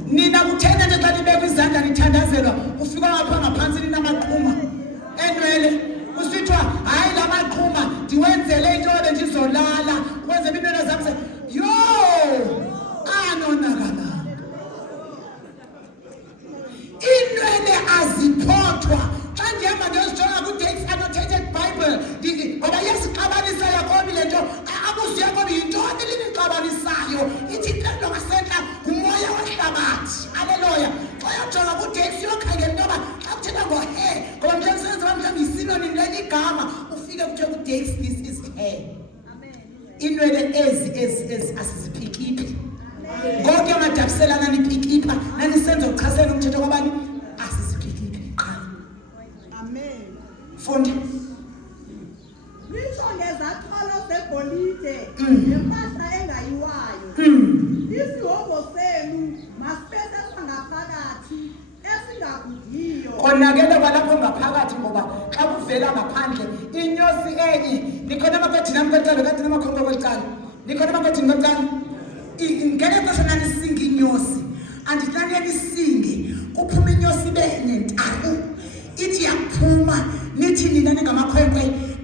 Nina kuthena nje xa nibeka izandla nithandazelwa ufika ngapha ngaphansi ninamaqhuma enwele kusithwa hayi la maqhuma ndiwenzele into ebendizolala wenze inwele zami yo anonakala. Inwele aziphothwa xa ndihamba ndiyozijonga ku-Dates Annotated Bible ngoba iyasixabanisa Yakobi le nto. Abuzi Yakobi yintoni linixabanisayo? Ithi impendlo ngasentla ngumoya wehlabathi. Haleluya. Xa uyojonga ku-Dates uyokhangela into yoba xa kuthethwa ngohe ngoba mhlawumbi msebenzi wam mhlawumbi yisinonim leli gama ufike kuthiwe ku-Dates this is hair. Inwele ezi asiziphikiphi. Konke amadabuselana niphikipa nanisenza ukuchasela umthetho kwabani asiziphikiphi. Amen. Funda. Lisho ngezaqholo zegolide nempahla engayiwayo. Isihombo senu masipesethwa ngaphakathi esingagudiyo. Konakele balapho ngaphakathi ngoba xa kuvela ngaphandle inyosi enye nikhona amagodini amkotalo kanti namakhongo kwecala nikhona amagodini kwecala ngeke kusho nanisinga inyosi andithani yenisingi kuphuma inyosi benye ntaku ithi yaphuma nithi nina ningamakhwenkwe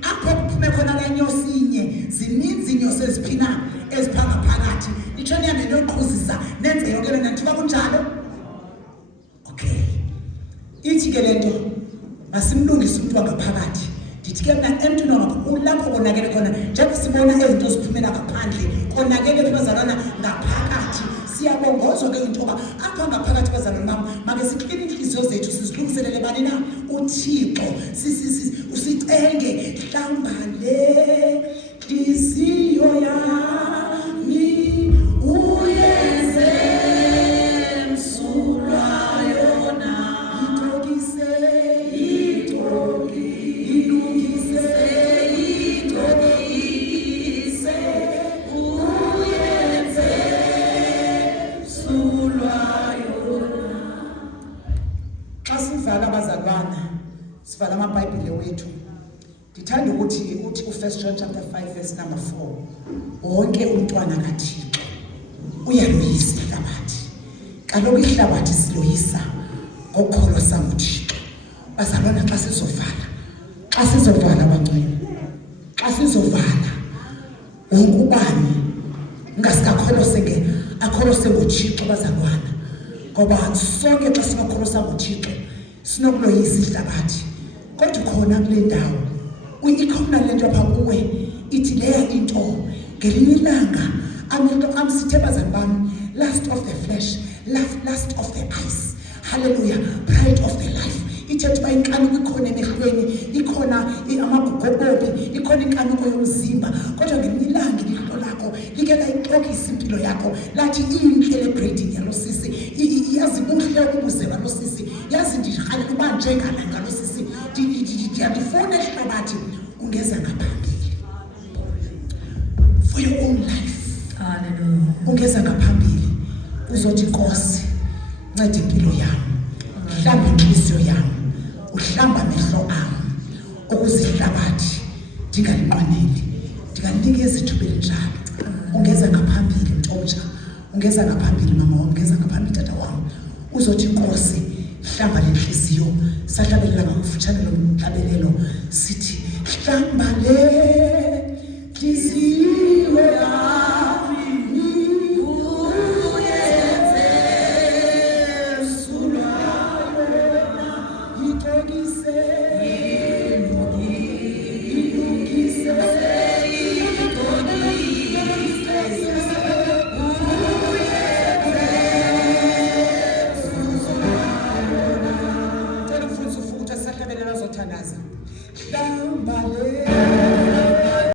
apho kuphume khona le nyosi inye zininzi inyosi eziphina eziphanga phakathi itsho nihambe niyoqhuzisa nenze yonke lena ndiba kunjalo. Okay ithi ke le nto masimlungise umntu wangaphakathi. Ndithi ke mna emntwini wangapha ulapho konakele khona njengoba sibona ezinto ziphumela ngaphandle konakele bazalwana ngaphakathi. Siyabongozwa ke into yoba apha ngaphakathi bazalwana bam make sikline inhliziyo zethu sizilungiselele bani na uThixo usicenge hlamba le nhliziyo yami uyenze sivala amabhayibhile wethu. Ndithanda ukuthi uthi u1 John chapter 5 verse number 4 wonke umntwana kaThixo uyaloyisa ihlabathi. Kaloku ihlabathi siloyisa ngokukholwa sam uThixo. Bazalwana xa sizovala abangcwele xa sizovala wonke ubani ngasikakholose akholose ngoThixo bazalwana ngoba sonke xa singakholose ngoThixo sinokuloyisa ihlabathi. Kodwa khona kule ndawo ikhona le nto apha kuwe ithi leya into ngelinye ilanga amehlo am sithe bazalwane bami lust of the flesh lust of the eyes hallelujah pride of the life ithethe uba inkanuko ikhona emehlweni ikhona amagugobobi ikhona inkanuko yomzimba kodwa ngelinye ilanga ilihlo lakho like layixokisa impilo yakho lathi inhle le braiding yalo sisi yazi buhle ubuzeba lo sisi yazi ndirhalela uba njengana ngalo sisi ndiyandifuna ihlabathi ungeza ngaphambili for your own life. Hallelujah. Ungeza ngaphambili uzothi Nkosi nceda impilo yami hlamba inhliziyo yami uhlamba amehlo ami ukuze ihlabathi ndingalinqweneli ndinganikeza ithuba elinjalo. Ungeza ngaphambili mntotsha ungeza ngaphambili mama wami ungeza ngaphambili tata wami uzothi Nkosi hlamba lenhliziyo sahlabelela ngokufutshane lo mhlabelelo sithi hlamba le